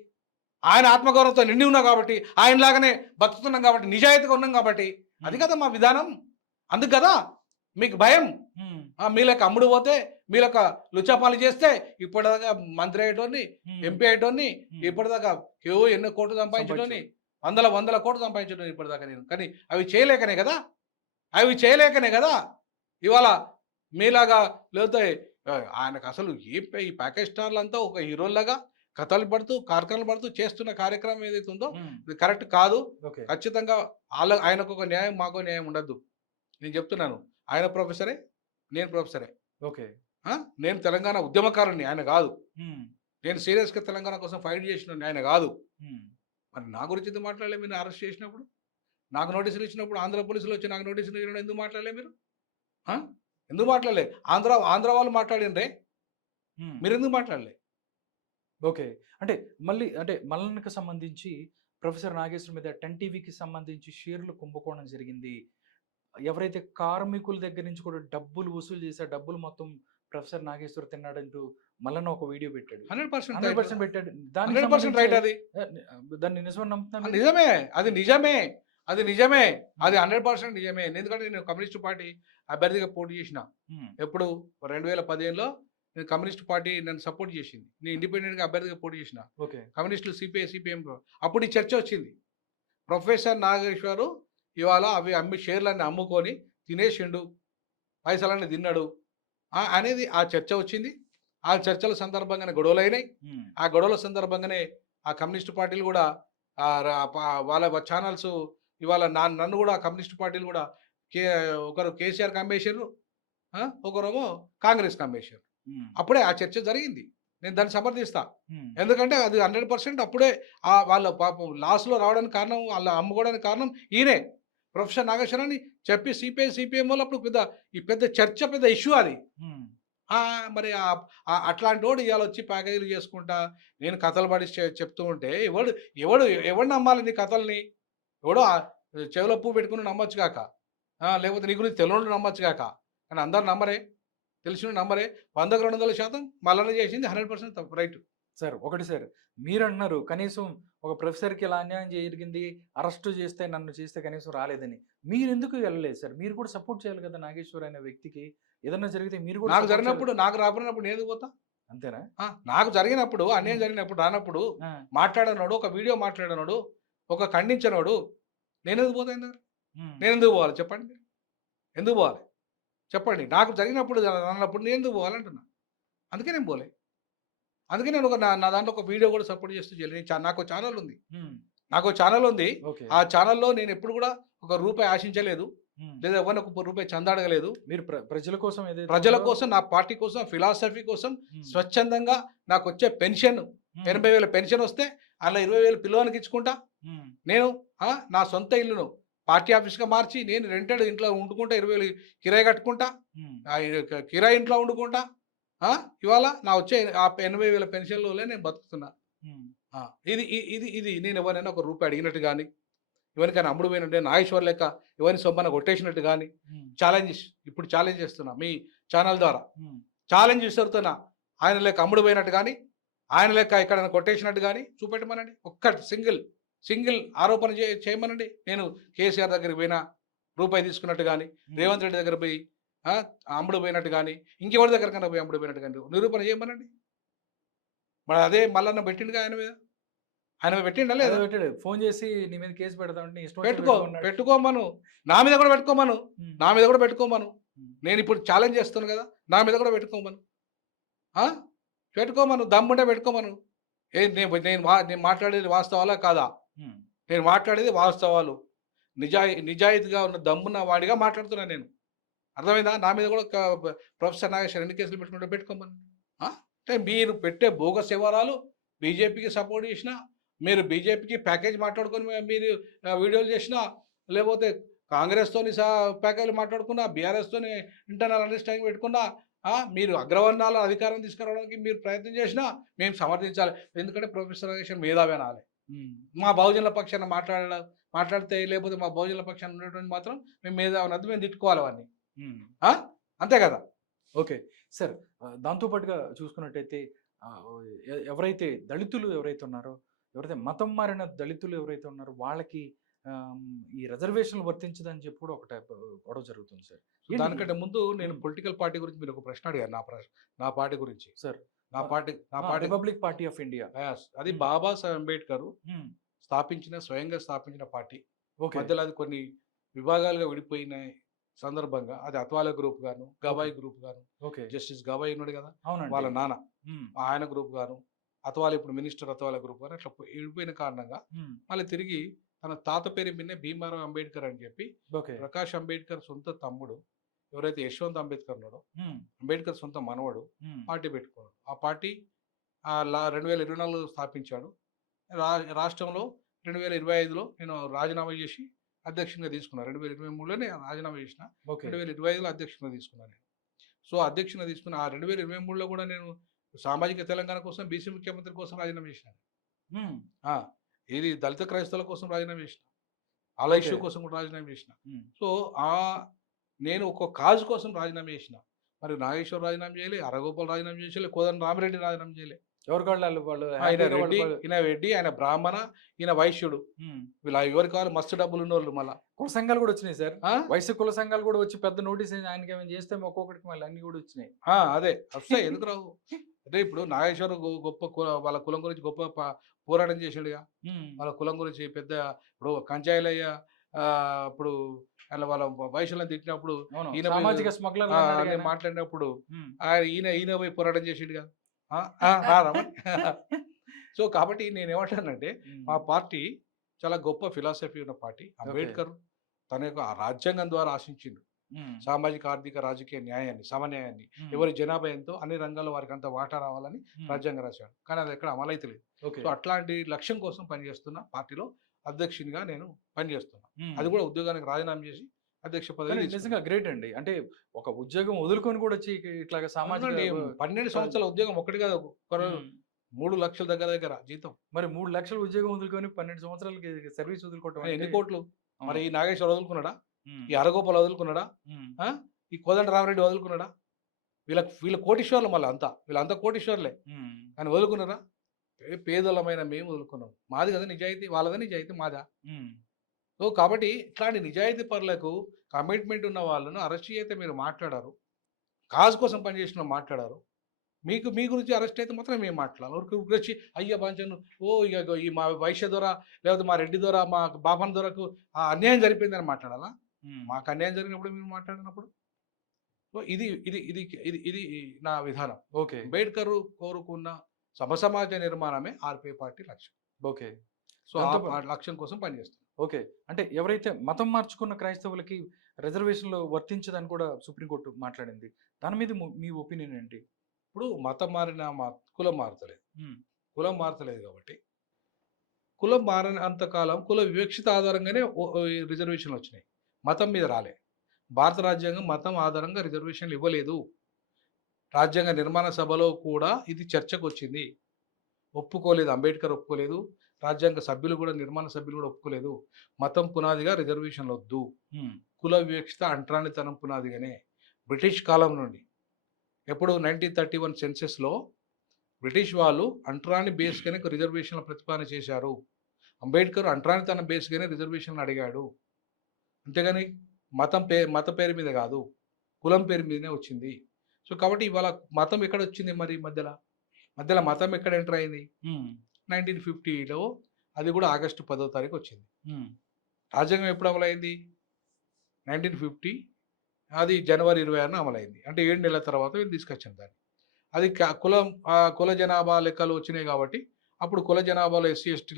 ఆయన ఆత్మగౌరవంతో నిండి ఉన్నా కాబట్టి, ఆయనలాగానే బతుకుతున్నాం కాబట్టి, నిజాయితీగా ఉన్నాం కాబట్టి, అది కదా మా విధానం. అందుకు కదా మీకు భయం. మీలకు అమ్ముడు పోతే, మీలకు లుచాపాలు చేస్తే, ఇప్పటిదాకా మంత్రి అయ్యేటోని, ఎంపీ అయ్యేటోని, ఇప్పటిదాకా ఎన్నో కోట్లు సంపాదించటోని, వందల కోట్లు సంపాదించడం ఇప్పటిదాకా నేను. కానీ అవి చేయలేకనే కదా ఇవాళ మీలాగా లేకపోతే ఆయనకు అసలు ఈ ప్యాకేజ్ స్టార్లు అంతా ఒక హీరోలాగా కథలు పడుతూ కార్ఖానలు పడుతూ చేస్తున్న కార్యక్రమం ఏదైతే ఉందో ఇది కరెక్ట్ కాదు. ఖచ్చితంగా ఆయనకు ఒక న్యాయం, మాకు న్యాయం ఉండద్దు. నేను చెప్తున్నాను, ఆయన ప్రొఫెసరే, నేను ప్రొఫెసరే. నేను తెలంగాణ ఉద్యమకారుని, ఆయన కాదు. నేను సీరియస్గా తెలంగాణ కోసం ఫైట్ చేసిన ఆయన కాదు. మరి నా గురించి ఎందుకు మాట్లాడలే? మీరు అరెస్ట్ చేసినప్పుడు, నాకు నోటీసులు ఇచ్చినప్పుడు, ఆంధ్ర పోలీసులు వచ్చి నాకు నోటీసులు ఇచ్చినప్పుడు ఎందుకు మాట్లాడలే మీరు? ఎందుకు మాట్లాడలే? ఆంధ్ర వాళ్ళు మాట్లాడిండ్రే, మీరు ఎందుకు మాట్లాడలే? ఓకే. అంటే మల్లన్నకు సంబంధించి ప్రొఫెసర్ నాగేశ్వర్ మీద 10 టీవీకి సంబంధించి షేర్లు కుంభకోణం జరిగింది. ఎవరైతే కార్మికుల దగ్గర నుంచి కూడా డబ్బులు వసూలు చేశారు, డబ్బులు మొత్తం ప్రొఫెసర్ నాగేశ్వర్ తిన్నాడంటూ మల్లన్న ఒక వీడియో పెట్టాడు. 100% పెట్టాడు. దాన్ని నిజమని నమ్ముతున్నాను. నిజమే, అది 100% నిజమే. ఎందుకంటే నేను కమ్యూనిస్ట్ పార్టీ అభ్యర్థిగా పోటీ చేసిన. ఎప్పుడు 2015లో నేను కమ్యూనిస్ట్ పార్టీ నన్ను సపోర్ట్ చేసింది. నేను ఇండిపెండెంట్గా అభ్యర్థిగా పోటీ చేసిన. కమ్యూనిస్టులు సిపిఎం అప్పుడు ఈ చర్చ వచ్చింది. ప్రొఫెసర్ నాగేశ్వరు ఇవాళ అవి షేర్లన్నీ అమ్ముకొని తినేసిండు, పైసలన్నీ తిన్నాడు అనేది ఆ చర్చ వచ్చింది. ఆ చర్చల సందర్భంగానే గొడవలు అయినాయి. ఆ గొడవల సందర్భంగానే ఆ కమ్యూనిస్ట్ పార్టీలు కూడా వాళ్ళ ఛానల్స్ ఇవాళ నన్ను కూడా కమ్యూనిస్ట్ పార్టీలు కూడా ఒకరు కేసీఆర్ కమ్మేశారు, ఒకరేమో కాంగ్రెస్ కమ్మేశారు. అప్పుడే ఆ చర్చ జరిగింది. నేను దాన్ని సమర్థిస్తా. ఎందుకంటే అది 100% అప్పుడే వాళ్ళ పాపం లాస్లో రావడానికి కారణం, వాళ్ళ అమ్ముకోవడానికి కారణం ఈయనే ప్రొఫెసర్ నాగేశ్వర్ అని చెప్పి సిపిఎం వాళ్ళు అప్పుడు పెద్ద చర్చ, పెద్ద ఇష్యూ అది. మరి అట్లాంటి వాడు ఇవాళ వచ్చి ప్యాకేజీలు చేసుకుంటా నేను కథలు పడి చెప్తూ ఉంటే ఎవడు నమ్మాలి నీ కథల్ని? ఎవడో చెవిలో పువ్వు పెట్టుకుని నమ్మొచ్చు కాక, లేకపోతే నీ గురించి తెలియని నమ్మొచ్చు కాక. కానీ అందరు నమ్మరే, తెలిసిన నమ్మరే. 100-200% మల్లన్న చేసింది 100% రైట్. సార్ ఒకటి సార్ మీరు అంటున్నారు కనీసం ఒక ప్రొఫెసర్కి ఇలా అన్యాయం జరిగింది, అరెస్ట్ చేస్తే నన్ను చేస్తే కనీసం రాలేదని. మీరు ఎందుకు వెళ్ళలేదు సార్? మీరు కూడా సపోర్ట్ చేయాలి కదా నాగేశ్వర్ అనే వ్యక్తికి. ఏదైనా జరిగితే మీరు కూడా నాకు support జరిగినప్పుడు చేయాలి. నాకు రాబడినప్పుడు నేను ఎందుకు పోతా? అంతేనా? నాకు జరిగినప్పుడు అన్యాయం ఉమ్. జరిగినప్పుడు రానప్పుడు ఆ, మాట్లాడనోడు, ఒక వీడియో మాట్లాడనోడు, ఒక ఖండించనోడు నేను ఎందుకు పోతా ఆయన దగ్గర? ఉమ్, నేను ఎందుకు పోవాలి చెప్పండి? ఎందుకు పోవాలి చెప్పండి? నాకు జరిగినప్పుడు అన్నప్పుడు నేను ఎందుకు పోవాలంటున్నా. అందుకే నేను పోలే. అందుకే నేను నా దాంట్లో ఒక వీడియో కూడా సపోర్ట్ చేస్తూ చేయలేదు. నాకు ఛానల్ ఉంది. ఉమ్, నాకు ఛానల్ ఉంది. ఓకే. ఆ ఛానల్‌లో నేను ఎప్పుడు కూడా ఒక రూపాయి ఆశించలేదు. ఉమ్. లేదా ఎవరిని ఒక రూపాయి చందా అడగలేదు. మీరు ప్రజల కోసం ఏదైతే ప్రజల ఉందో, కోసం, నా పార్టీ కోసం, ఫిలాసఫీ కోసం ఉమ్, స్వచ్ఛందంగా నాకొచ్చే పెన్షన్ ఉమ్, 80,000 పెన్షన్ వస్తే అందులో 20,000 పిల్లవానికి ఇచ్చుకుంటా. ఉమ్, నేను నా సొంత ఇల్లును పార్టీ ఆఫీస్‌గా మార్చి నేను రెంటెడ్ ఇంట్లో వండుకుంటా. 20,000 కిరాయి కట్టుకుంటా. ఉమ్, కిరాయి ఇంట్లో వండుకుంటా. ఇవాళ నా వచ్చే ఆ 80,000 పెన్షన్‌లోనే నేను బతుకుతున్నా. ఉమ్, ఆ! ఇది నేను ఎవరినైనా ఒక రూపాయి అడిగినట్టు గాని, ఎవరికైనా అమ్ముడు పోయినట్టు నాగేశ్వర్ లెక్క ఎవరిని సొమ్మన కొట్టేసినట్టు గాని ఉమ్, ఇప్పుడు ఛాలెంజ్ చేస్తున్నా మీ ఛానల్ ద్వారా. ఉమ్, ఛాలెంజ్ విసురుతున్నా. ఆయన లెక్క అమ్ముడు పోయినట్టు గాని, ఆయన లెక్క ఎక్కడైనా కొట్టేసినట్టు గాని చూపెట్టమనండి. ఒక్కటి సింగిల్ ఆరోపణ చేయమనండి. నేను కేసీఆర్ దగ్గరికి పోయినా రూపాయి తీసుకున్నట్టు గాని, రేవంత్ రెడ్డి దగ్గర పోయి అమ్ముడు పోయినట్టు గాని, ఇంకెవరి దగ్గరకన్నా పోయి అమ్ముడు పోయినట్టు గాని నిరూపణ చేయమనండి. మరి అదే మల్లన్న పెట్టిండుగా ఆయన మీద. ఆయన మీద పెట్టిండా లేదా? అదే పెట్టాడు. ఫోన్ చేసి నీ మీద కేసు పెడతామంటే నీ ఇష్టం వచ్చినట్టు పెట్టుకున్నాడు. పెట్టుకోమను. నా మీద కూడా పెట్టుకోమను. ఉమ్, నా మీద కూడా పెట్టుకోమను. ఉమ్, నేను ఇప్పుడు ఛాలెంజ్ చేస్తాను కదా, నా మీద కూడా పెట్టుకోమను. పెట్టుకోమను, దమ్ముంటే పెట్టుకోమను. నేను మాట్లాడేది వాస్తవాలా కాదా? ఉమ్, నేను మాట్లాడేది వాస్తవాలు. నిజాయితీగా ఉన్న దమ్మున్న వాడిగా మాట్లాడుతున్నాను నేను. అర్థమైందా? నా మీద కూడా ప్రొఫెసర్ నాగేశ్వర్ ఎన్ని కేసులు పెట్టుకుంటే పెట్టుకోమను. అంటే మీరు పెట్టే బోగస్ వివరాలు బీజేపీకి సపోర్ట్ చేసినా, మీరు బీజేపీకి ప్యాకేజ్ మాట్లాడుకొని మీరు వీడియోలు చేసినా, లేకపోతే కాంగ్రెస్తోని ప్యాకేజీలు మాట్లాడుకున్నా, బీఆర్ఎస్తోని ఇంటర్నల్ అండర్స్టాండింగ్ పెట్టుకున్నా, మీరు అగ్రవర్ణాల అధికారం తీసుకురావడానికి మీరు ప్రయత్నం చేసినా మేము సమర్థించాలి. ఎందుకంటే ప్రొఫెసర్ నాగేశ్వర్ మేధావి అనాలి. ఉమ్, మా బహుజనుల పక్షాన మాట్లాడితే, లేకపోతే మా బహుజనుల పక్షాన ఉన్నటువంటి మాత్రం మేము మేధావి అన్నది మేము తిట్టుకోవాలి అవన్నీ. ఉమ్. అంతే కదా? Okay sir. దాంతో పాటుగా చూసుకున్నట్టయితే ఎవరైతే దళితులు ఎవరైతే ఉన్నారో, ఎవరైతే మతం మారిన దళితులు ఎవరైతే ఉన్నారో వాళ్ళకి ఈ రిజర్వేషన్లు వర్తించదని చెప్పి కూడా ఒకటి గొడవ జరుగుతుంది సార్. దానికంటే ముందు నేను పొలిటికల్ పార్టీ గురించి మీరు ఒక ప్రశ్న అడిగారు. నా పార్టీ గురించి. సార్ నా party republic party of India. అది Hmm. బాబాసాహెబ్ అంబేద్కర్ స్వయంగా స్థాపించిన పార్టీ. ఓకే. మధ్యలో అది కొన్ని విభాగాలుగా విడిపోయిన సందర్భంగా అది అత్వాల గ్రూప్ గాను, గవాయి గ్రూప్ గాను, ఓకే. జస్టిస్ గవాయి ఉన్నాడు కదా అవునండి. వాళ్ళ నాన్న, ఉమ్, ఆయన గ్రూప్ గాను, అత్వాల ఇప్పుడు మినిస్టర్ అత్వాల గ్రూప్ గాను అట్లా విడిపోయిన కారణంగా ఉమ్, మళ్ళీ తిరిగి తన తాత పేరు మీదనే భీమారావు అంబేద్కర్ అని చెప్పి ఓకే. ప్రకాష్ అంబేద్కర్ సొంత తమ్ముడు ఎవరైతే యశ్వంత్ అంబేద్కర్ ఉన్నాడో, ఉమ్, అంబేద్కర్ సొంత మనవడు ఉమ్, పార్టీ పెట్టుకున్నాడు. ఆ పార్టీ 2024 స్థాపించాడు. రాష్ట్రంలో 2025లో నేను రాజీనామా చేసి అధ్యక్షునిగా తీసుకున్నాను. 2023లో నేను రాజీనామా చేసిన. ఓకే. 2025లో అధ్యక్షునిగా తీసుకున్నాను నేను. సో అధ్యక్షునిగా తీసుకున్న ఆ 2023లో కూడా నేను సామాజిక తెలంగాణ కోసం, బీసీ ముఖ్యమంత్రి కోసం రాజీనామా చేసినాను. ఉమ్, ఇది దళిత క్రైస్తవుల కోసం రాజీనామా చేసిన, అలా ఇష్యూ Okay. కోసం కూడా రాజీనామా చేసిన. ఉమ్, సో నేను ఒక కాజు కోసం రాజీనామా చేసిన. మరి నాగేశ్వర్ రాజీనామా చేయలే, అరగోపాల్ రాజీనామా చేయలే, కోదండ రామిరెడ్డి రాజీనామా చేయలే. ఎవరికి వాళ్ళు ఆయన హ్యాపీగా రెడ్డి, వాళ్ళు- ఈయన రెడ్డి, ఆయన బ్రాహ్మణ, ఈయన వైశ్యుడు. ఉమ్, వీళ్ళు ఎవరికి కావాలి మస్తు డబ్బులు ఉన్నోళ్ళు. మళ్ళా కుల సంఘాలు కూడా వచ్చినాయి సార్. ఆ? వయసు కుల సంఘాలు కూడా వచ్చి పెద్ద నోటీస్ ఆయనకి ఏమైనా చేస్తే ఒక్కొక్కటికి మళ్ళీ అన్ని కూడా వచ్చినాయి. అదే వస్తాయి, ఎందుకు రావు? అంటే ఇప్పుడు నాగేశ్వర్ గొప్ప వాళ్ళ కులం గురించి గొప్ప పోరాటం చేసాడుగా. ఉమ్, వాళ్ళ కులం గురించి పెద్ద ఇప్పుడు కంచాయిలయ్య ఇప్పుడు వాళ్ళ వైశ్యులను తిట్టినప్పుడు, అవును. ఈయన సామాజిక స్మగ్లర్ అన్ని మాట్లాడినప్పుడు ఈయన పోయి పోరాటం చేసిండుగా. సో కాబట్టి నేను ఏమంటానంటే మా పార్టీ చాలా గొప్ప ఫిలాసఫీ ఉన్న పార్టీ. అంబేద్కర్ తన యొక్క రాజ్యాంగం ద్వారా ఆశించిండు సామాజిక, ఆర్థిక, రాజకీయ న్యాయాన్ని, సమన్యాయాన్ని. ఎవరి జనాభా ఎంతో అన్ని రంగాల్లో వారికి అంత వాటా రావాలని రాజ్యాంగం రాశాడు. కానీ అది ఎక్కడ అమలైతే లేదు. సో అట్లాంటి లక్ష్యం కోసం పనిచేస్తున్న పార్టీలో అధ్యక్షునిగా నేను పనిచేస్తున్నా. అది కూడా ఉద్యోగానికి రాజీనామా చేసి అధ్యక్ష పదవి. నిజంగా గ్రేట్ అండి. అంటే ఒక ఉద్యోగం వదులుకొని కూడా వచ్చి ఇట్లాగా సామాజిక 12 సంవత్సరాల ఉద్యోగం ఒకటి కాదు, 3 లక్షల దగ్గర జీతం. మరి 3 లక్షల ఉద్యోగం వదులుకొని 12 సంవత్సరాలకి సర్వీస్ వదులుకోవటం ఎన్ని కోట్లు? మరి ఈ నాగేశ్వర్ వదులుకున్నాడా? ఉమ్, ఈ అరగోపాల్ వదులుకున్నాడా? ఈ కోదండ రామరెడ్డి వదులుకున్నాడా? వీళ్ళ కోటీశ్వర్లు, మళ్ళీ వీళ్ళంతా కోటీశ్వర్లే. ఉమ్, కానీ వదులుకున్నారా? పేదలమైన మేము వదులుకున్నాం. మాది కదా నిజాయితీ, వాళ్ళదా నిజాయితీ, మాదా? ఉమ్, సో కాబట్టి ఇట్లాంటి నిజాయితీ పరులకు, కమిట్మెంట్ ఉన్న వాళ్ళను అరెస్ట్ చేస్తే మీరు మాట్లాడారు. కాజ్ కోసం పనిచేసిన మాట్లాడారు. మీకు మీ గురించి అరెస్ట్ అయితే మాత్రం మేము మాట్లాడాలి. ఊరికి వచ్చి అయ్య బాంచను ఇక ఇగో ఈ మా వైశ్య ద్వారా లేకపోతే మా రెడ్డి ద్వారా మా బాపన్ దొరకు అన్యాయం జరిపోయిందని మాట్లాడాలా? ఉమ్. మాకు అన్యాయం జరిగినప్పుడు మీరు మాట్లాడినప్పుడు. సో ఇది ఇది ఇది ఇది ఇది నా విధానం. ఓకే. అంబేద్కర్ కోరుకున్న సమసమాజ నిర్మాణమే ఆర్పీ పార్టీ లక్ష్యం. ఓకే. సో ఆ లక్ష్యం కోసం పనిచేస్తాం. ఓకే. అంటే ఎవరైతే మతం మార్చుకున్న క్రైస్తవులకి రిజర్వేషన్లు వర్తించదని కూడా సుప్రీంకోర్టు మాట్లాడింది. దాని మీద మీ ఒపీనియన్ ఏంటి? ఇప్పుడు మతం మారిన కులం మారతలేదు. ఉమ్, కులం మారతలేదు కాబట్టి కులం మారనంత కాలం కుల వివక్షత ఆధారంగానే ఈ రిజర్వేషన్లు వచ్చినాయి. మతం మీద రాలే. భారత రాజ్యాంగం మతం ఆధారంగా రిజర్వేషన్లు ఇవ్వలేదు. రాజ్యాంగ నిర్మాణ సభలో కూడా ఇది చర్చకు వచ్చింది. ఒప్పుకోలేదు, అంబేద్కర్ ఒప్పుకోలేదు, రాజ్యాంగ సభ్యులు కూడా, నిర్మాణ సభ్యులు కూడా ఒప్పుకోలేదు. మతం పునాదిగా రిజర్వేషన్లు వద్దు, ఉమ్, కుల వివక్షత అంటరానితనం పునాదిగానే. బ్రిటిష్ కాలం నుండి ఎప్పుడు 1931 సెన్సెస్లో బ్రిటిష్ వాళ్ళు అంటరాని బేస్గానే రిజర్వేషన్ల ప్రతిపాదన చేశారు. అంబేద్కర్ అంటరానితనం బేస్గానే రిజర్వేషన్లు అడిగాడు. అంతేగాని మత పేరు మీద కాదు, కులం పేరు మీదనే వచ్చింది. సో కాబట్టి ఇవాళ మతం ఎక్కడ వచ్చింది? మరి మధ్యలో మతం ఎక్కడ ఎంటర్ అయింది? 1950లో, అది కూడా ఆగస్టు 10వ తారీఖు వచ్చింది. రాజ్యాంగం ఎప్పుడు అమలైంది? 1950, అది జనవరి 26న అమలైంది. అంటే 7 నెలల తర్వాత వీళ్ళు తీసుకొచ్చారు దాన్ని. అది కుల జనాభా లెక్కలు వచ్చినాయి కాబట్టి, అప్పుడు కుల జనాభాలో ఎస్సీ ఎస్టీ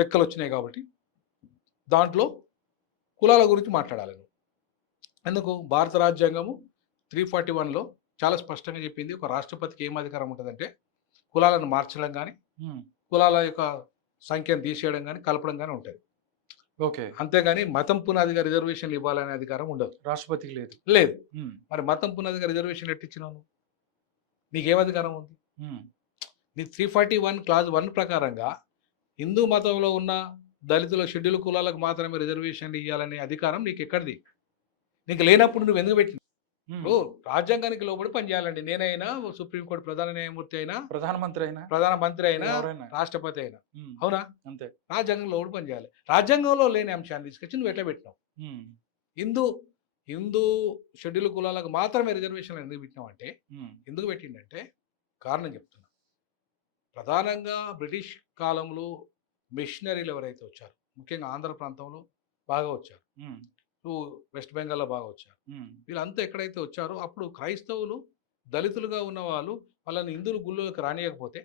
లెక్కలు వచ్చినాయి కాబట్టి దాంట్లో కులాల గురించి మాట్లాడాలి. ఎందుకు? భారత రాజ్యాంగము 341లో చాలా స్పష్టంగా చెప్పింది, ఒక రాష్ట్రపతికి ఏం అధికారం ఉంటుందంటే కులాలను మార్చడం కానీ, కులాల యొక్క సంఖ్యను తీసేయడం కానీ, కలపడం కానీ ఉంటుంది. ఓకే. అంతేగాని మతం పునాదిగా రిజర్వేషన్లు ఇవ్వాలనే అధికారం ఉండదు, రాష్ట్రపతికి లేదు. లేదు. మరి మతం పునాదిగా రిజర్వేషన్ ఎట్టిచ్చినావు? నీకేం అధికారం ఉంది? నీ 341 క్లాజ్ 1 ప్రకారంగా హిందూ మతంలో ఉన్న దళితుల షెడ్యూల్ కులాలకు మాత్రమే రిజర్వేషన్లు ఇవ్వాలనే అధికారం నీకు ఎక్కడిది? నీకు లేనప్పుడు నువ్వు ఎందుకు పెట్టిన? రాజ్యాంగానికి లోబడి పనిచేయాలండి. నేనైనా, సుప్రీంకోర్టు ప్రధాన న్యాయమూర్తి అయినా, ప్రధానమంత్రి అయినా, రాష్ట్రపతి అయినా, అవునా? అంతే. రాజ్యాంగంలో లోబడి పనిచేయాలి. రాజ్యాంగంలో లేని అంశాన్ని తీసుకొచ్చి నువ్వు ఎట్లా పెట్టినావు? హిందూ షెడ్యూల్ కులాలకు మాత్రమే రిజర్వేషన్లు ఎందుకు పెట్టినావు అంటే, ఎందుకు పెట్టిండంటే కారణం చెప్తున్నా. ప్రధానంగా బ్రిటిష్ కాలంలో మిషనరీలు ఎవరైతే వచ్చారు, ముఖ్యంగా ఆంధ్ర ప్రాంతంలో బాగా వచ్చారు, వెస్ట్ బెంగాల్లో బాగా వచ్చారు. వీళ్ళంతా ఎక్కడైతే వచ్చారో అప్పుడు క్రైస్తవులు, దళితులుగా ఉన్న వాళ్ళు వాళ్ళని హిందువులు గుళ్ళోకి రానియకపోతే,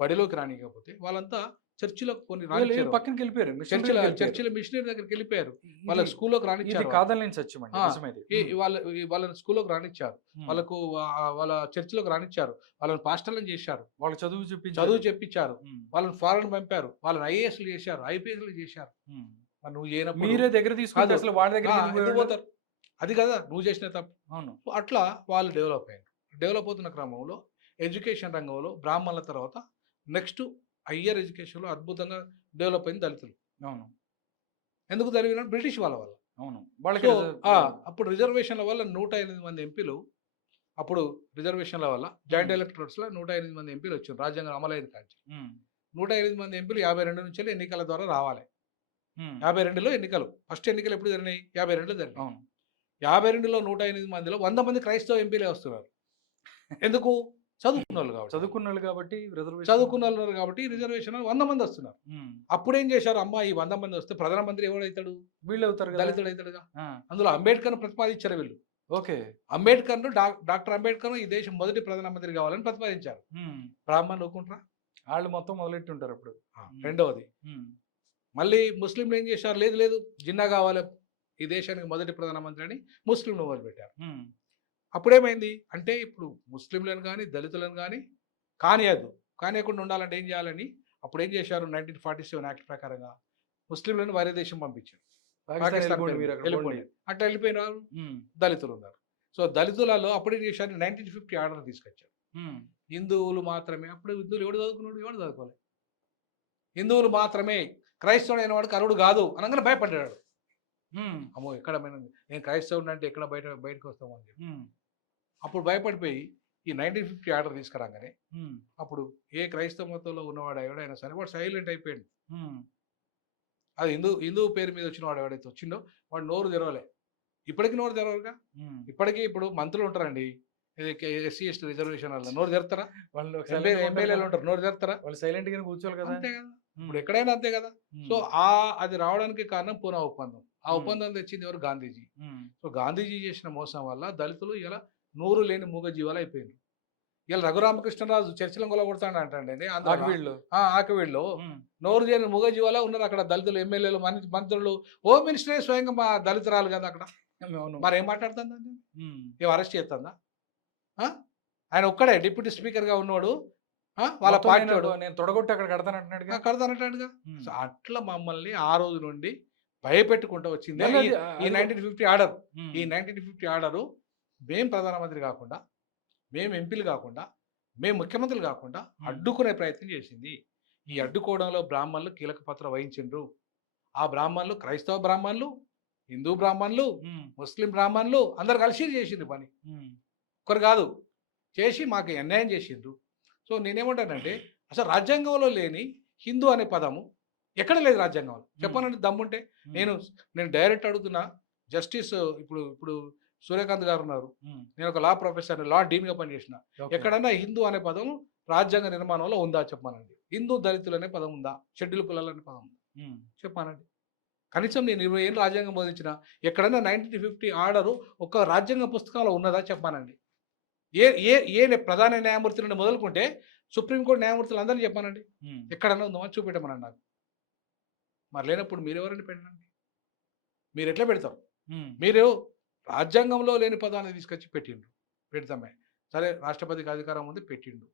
బడిలోకి రానియకపోతే వాళ్ళంతా చర్చిలోకి పక్కనకి వెళ్ళిపోయారు. చర్చిల మిషనరీ దగ్గరికి వెళ్ళిపోయారు. వాళ్ళ స్కూల్లోకి రానిచ్చారు. వాళ్ళని స్కూల్లోకి రానిచ్చారు. వాళ్ళకు వాళ్ళ చర్చిలోకి రానిచ్చారు. వాళ్ళని పాస్టర్లను చేశారు. వాళ్ళు చదువు చెప్పించారు. వాళ్ళని ఫారెన్ పంపారు. వాళ్ళని ఐఏఎస్లు చేశారు, ఐపీఎస్లు చేశారు. నువ్వు చేయనప్పుడు మీరే దగ్గర తీసుకుంటే అసలు వాళ్ళ దగ్గర పోతారు. అది కదా నువ్వు చేసిన తప్పు. అవును. అట్లా వాళ్ళు డెవలప్ అయ్యారు. డెవలప్ అవుతున్న క్రమంలో ఎడ్యుకేషన్ రంగంలో బ్రాహ్మణుల తర్వాత నెక్స్ట్ హయ్యర్ ఎడ్యుకేషన్లో అద్భుతంగా డెవలప్ అయింది దళితులు. అవును. ఎందుకు జరిగిన? బ్రిటిష్ వాళ్ళ వల్ల. అవును. వాళ్ళకి అప్పుడు రిజర్వేషన్ల వల్ల 108 మంది ఎంపీలు, అప్పుడు రిజర్వేషన్ల వల్ల జాయింట్ ఎలక్టరేట్స్లో 108 మంది ఎంపీలు వచ్చారు. రాజ్యాంగం అమలైంది కానీ 108 మంది ఎంపీలు 52 నుంచి ఎన్నికల ద్వారా రావాలి. 52లో ఎన్నికలు, ఫస్ట్ ఎన్నికలు ఎప్పుడు జరిగినాయి? 52లో జరిగినాయి. అవును. 52లో 108 మందిలో 100 మంది క్రైస్తవ ఎంపీలే వస్తున్నారు. ఎందుకు? చదువుకున్న వాళ్ళు కాబట్టి రిజర్వేషన్ 100 మంది వస్తున్నారు. అప్పుడేం చేశారు? అమ్మా ఈ 100 మంది వస్తే ప్రధానమంత్రి ఎవడైతాడు? వీళ్ళు అవుతారు, దళితుడు అవుతాడుగా. అందులో అంబేద్కర్ ప్రతిపాదించారు వీళ్ళు. ఓకే. అంబేద్కర్ డాక్టర్ అంబేద్కర్ ఈ దేశం మొదటి ప్రధానమంత్రి కావాలని ప్రతిపాదించారు. బ్రాహ్మణులు ఒప్పుకుంటారా? వాళ్ళు మొత్తం మొదలెట్టి ఉంటారు అప్పుడు. రెండవది, మళ్ళీ ముస్లింలు ఏం చేశారు? లేదు జిన్నా కావాలి ఈ దేశానికి మొదటి ప్రధానమంత్రి అని ముస్లింలు మొదలుపెట్టారు. అప్పుడేమైంది అంటే, ఇప్పుడు ముస్లింలను కానీ దళితులను కానీ కానియకుండా ఉండాలంటే ఏం చేయాలని అప్పుడు ఏం చేశారు? 1947 యాక్ట్ ప్రకారంగా ముస్లింలను వేరే దేశం పంపించారు. అట్లా వెళ్ళిపోయినారు. దళితులు ఉన్నారు. సో దళితులలో అప్పుడేం చేశారు? 1950 ఆర్డర్ తీసుకొచ్చారు. హిందువులు మాత్రమే. అప్పుడు హిందువులు ఎవడు చదువుకున్నాడు? ఎవడు చదువుకోవాలి. హిందువులు మాత్రమే, క్రైస్తవుడు అయిన వాడికి అరుడు కాదు అనగానే భయపడ్డాడు. అమ్మో ఎక్కడ నేను క్రైస్తవుడు అంటే ఎక్కడ బయటకు వస్తాము అని చెప్పి అప్పుడు భయపడిపోయి ఈ 1950 ఆర్డర్ తీసుకురాగానే ఉమ్, అప్పుడు ఏ క్రైస్తవ మతంలో ఉన్నవాడు ఎవడైనా సరే వాడు సైలెంట్ అయిపోయాడు. ఉమ్, అది హిందూ పేరు మీద వచ్చిన వాడు ఎవడైతే వచ్చిండో వాడు నోరు తెరవలే. ఇప్పటికి నోరు తెరవరుగా. ఉమ్. ఇప్పటికీ ఇప్పుడు మంత్రులు ఉంటారండి, ఎస్సీ ఎస్టీ రిజర్వేషన్ వల్ల నోరు తెరుతారా? వాళ్ళు silent గా ఉంటారు ఎమ్మెల్యేలు కదా. ఉంటారు, నోరు తెరుతారా? వాళ్ళు సైలెంట్ గానే కూర్చోవాలి కదా. అంతే కదా. ఉమ్, ఇప్పుడు ఎక్కడైనా అంతే కదా. ఉమ్, సో అది రావడానికి కారణం పూనా ఒప్పందం. ఆ ఒప్పందం తెచ్చింది ఎవరు? గాంధీజీ. ఉమ్, సో గాంధీజీ చేసిన మోసం వల్ల దళితులు ఇలా నోరు లేని మూగ జీవాలు అయిపోయింది. ఇలా రఘురామకృష్ణరాజు చర్చలను కొలగొడతాడు అంటండి ఆకివీళ్ళు. ఆకవీళ్ళు ఉమ్, నోరు లేని మూగ జీవాలే ఉన్నారు అక్కడ. దళితులు ఎమ్మెల్యేలు మంత్రులు, హోమ్ మినిస్టరే స్వయంగా మా దళితురాలు కదా అక్కడ. అవును. మరి ఏం మాట్లాడుతుందండి? ఉమ్, ఏం అరెస్ట్ చేస్తుందా? ఆయన ఒక్కడే డిప్యూటీ స్పీకర్గా ఉన్నవాడు, వాళ్ళ మొత్తం పార్టీ నేను తొడగొట్టి అక్కడ కడతానంటున్నాడుగా. కడతానంటాడుగా. ఉమ్. సో అట్లా మమ్మల్ని ఆ రోజు నుండి భయపెట్టుకుంటూ వచ్చింది మళ్ళీ ఈ అది- 1950 ఆర్డర్. ఉమ్, ఈ 1950 ఆర్డరు మేం ప్రధానమంత్రి కాకుండా, మేము ఎంపీలు కాకుండా, మేము ముఖ్యమంత్రులు కాకుండా అడ్డుకునే ప్రయత్నం చేసింది. ఈ అడ్డుకోవడంలో బ్రాహ్మణులు కీలక పాత్ర వహించిండ్రు. ఆ బ్రాహ్మణులు క్రైస్తవ బ్రాహ్మణులు, హిందూ బ్రాహ్మణులు, ఉమ్, ముస్లిం బ్రాహ్మణులు అందరు కలిసి చేసింది పని. ఉమ్, ఒకరు కాదు, చేసి మాకు అన్యాయం చేసిండ్రు. సో నేనేమంటానంటే అసలు రాజ్యాంగంలో లేని హిందూ అనే పదము ఎక్కడ లేదు రాజ్యాంగంలో. చెప్పనండి దమ్ముంటే. నేను డైరెక్ట్ అడుగుతున్నా. జస్టిస్ ఇప్పుడు ఇప్పుడు సూర్యకాంత్ గారు ఉన్నారు, ఉమ్, నేను ఒక లా ప్రొఫెసర్, లా డీన్గా పనిచేసిన. ఓకే. ఎక్కడన్నా హిందూ అనే పదం రాజ్యాంగ నిర్మాణంలో ఉందా చెప్పానండి? హిందూ దళితులు అనే పదం ఉందా? షెడ్యూల్ కులాలు అనే పదం ఉందా ఉమ్, చెప్పానండి? కనీసం నేను 20 ఏళ్ళు రాజ్యాంగం బోధించిన ఎక్కడన్నా 1950 ఆర్డరు ఒక రాజ్యాంగ పుస్తకంలో ఉన్నదా చెప్పానండి? ఏ ఏ ఏ ప్రధాన న్యాయమూర్తి నుండి మొదలుకుంటే సుప్రీంకోర్టు న్యాయమూర్తులు అందరినీ చెప్పానండి. ఉమ్, ఎక్కడన్నా ఉందో అని చూపెట్టమనండి నాకు. మరి లేనప్పుడు మీరెవరండి పెట్టండి? మీరు ఎట్లా పెడతారు? ఉమ్, మీరు రాజ్యాంగంలో లేని పదాన్ని తీసుకొచ్చి పెట్టిండు. పెడతామే సరే, రాష్ట్రపతికి అధికారం ఉంది, పెట్టిండు.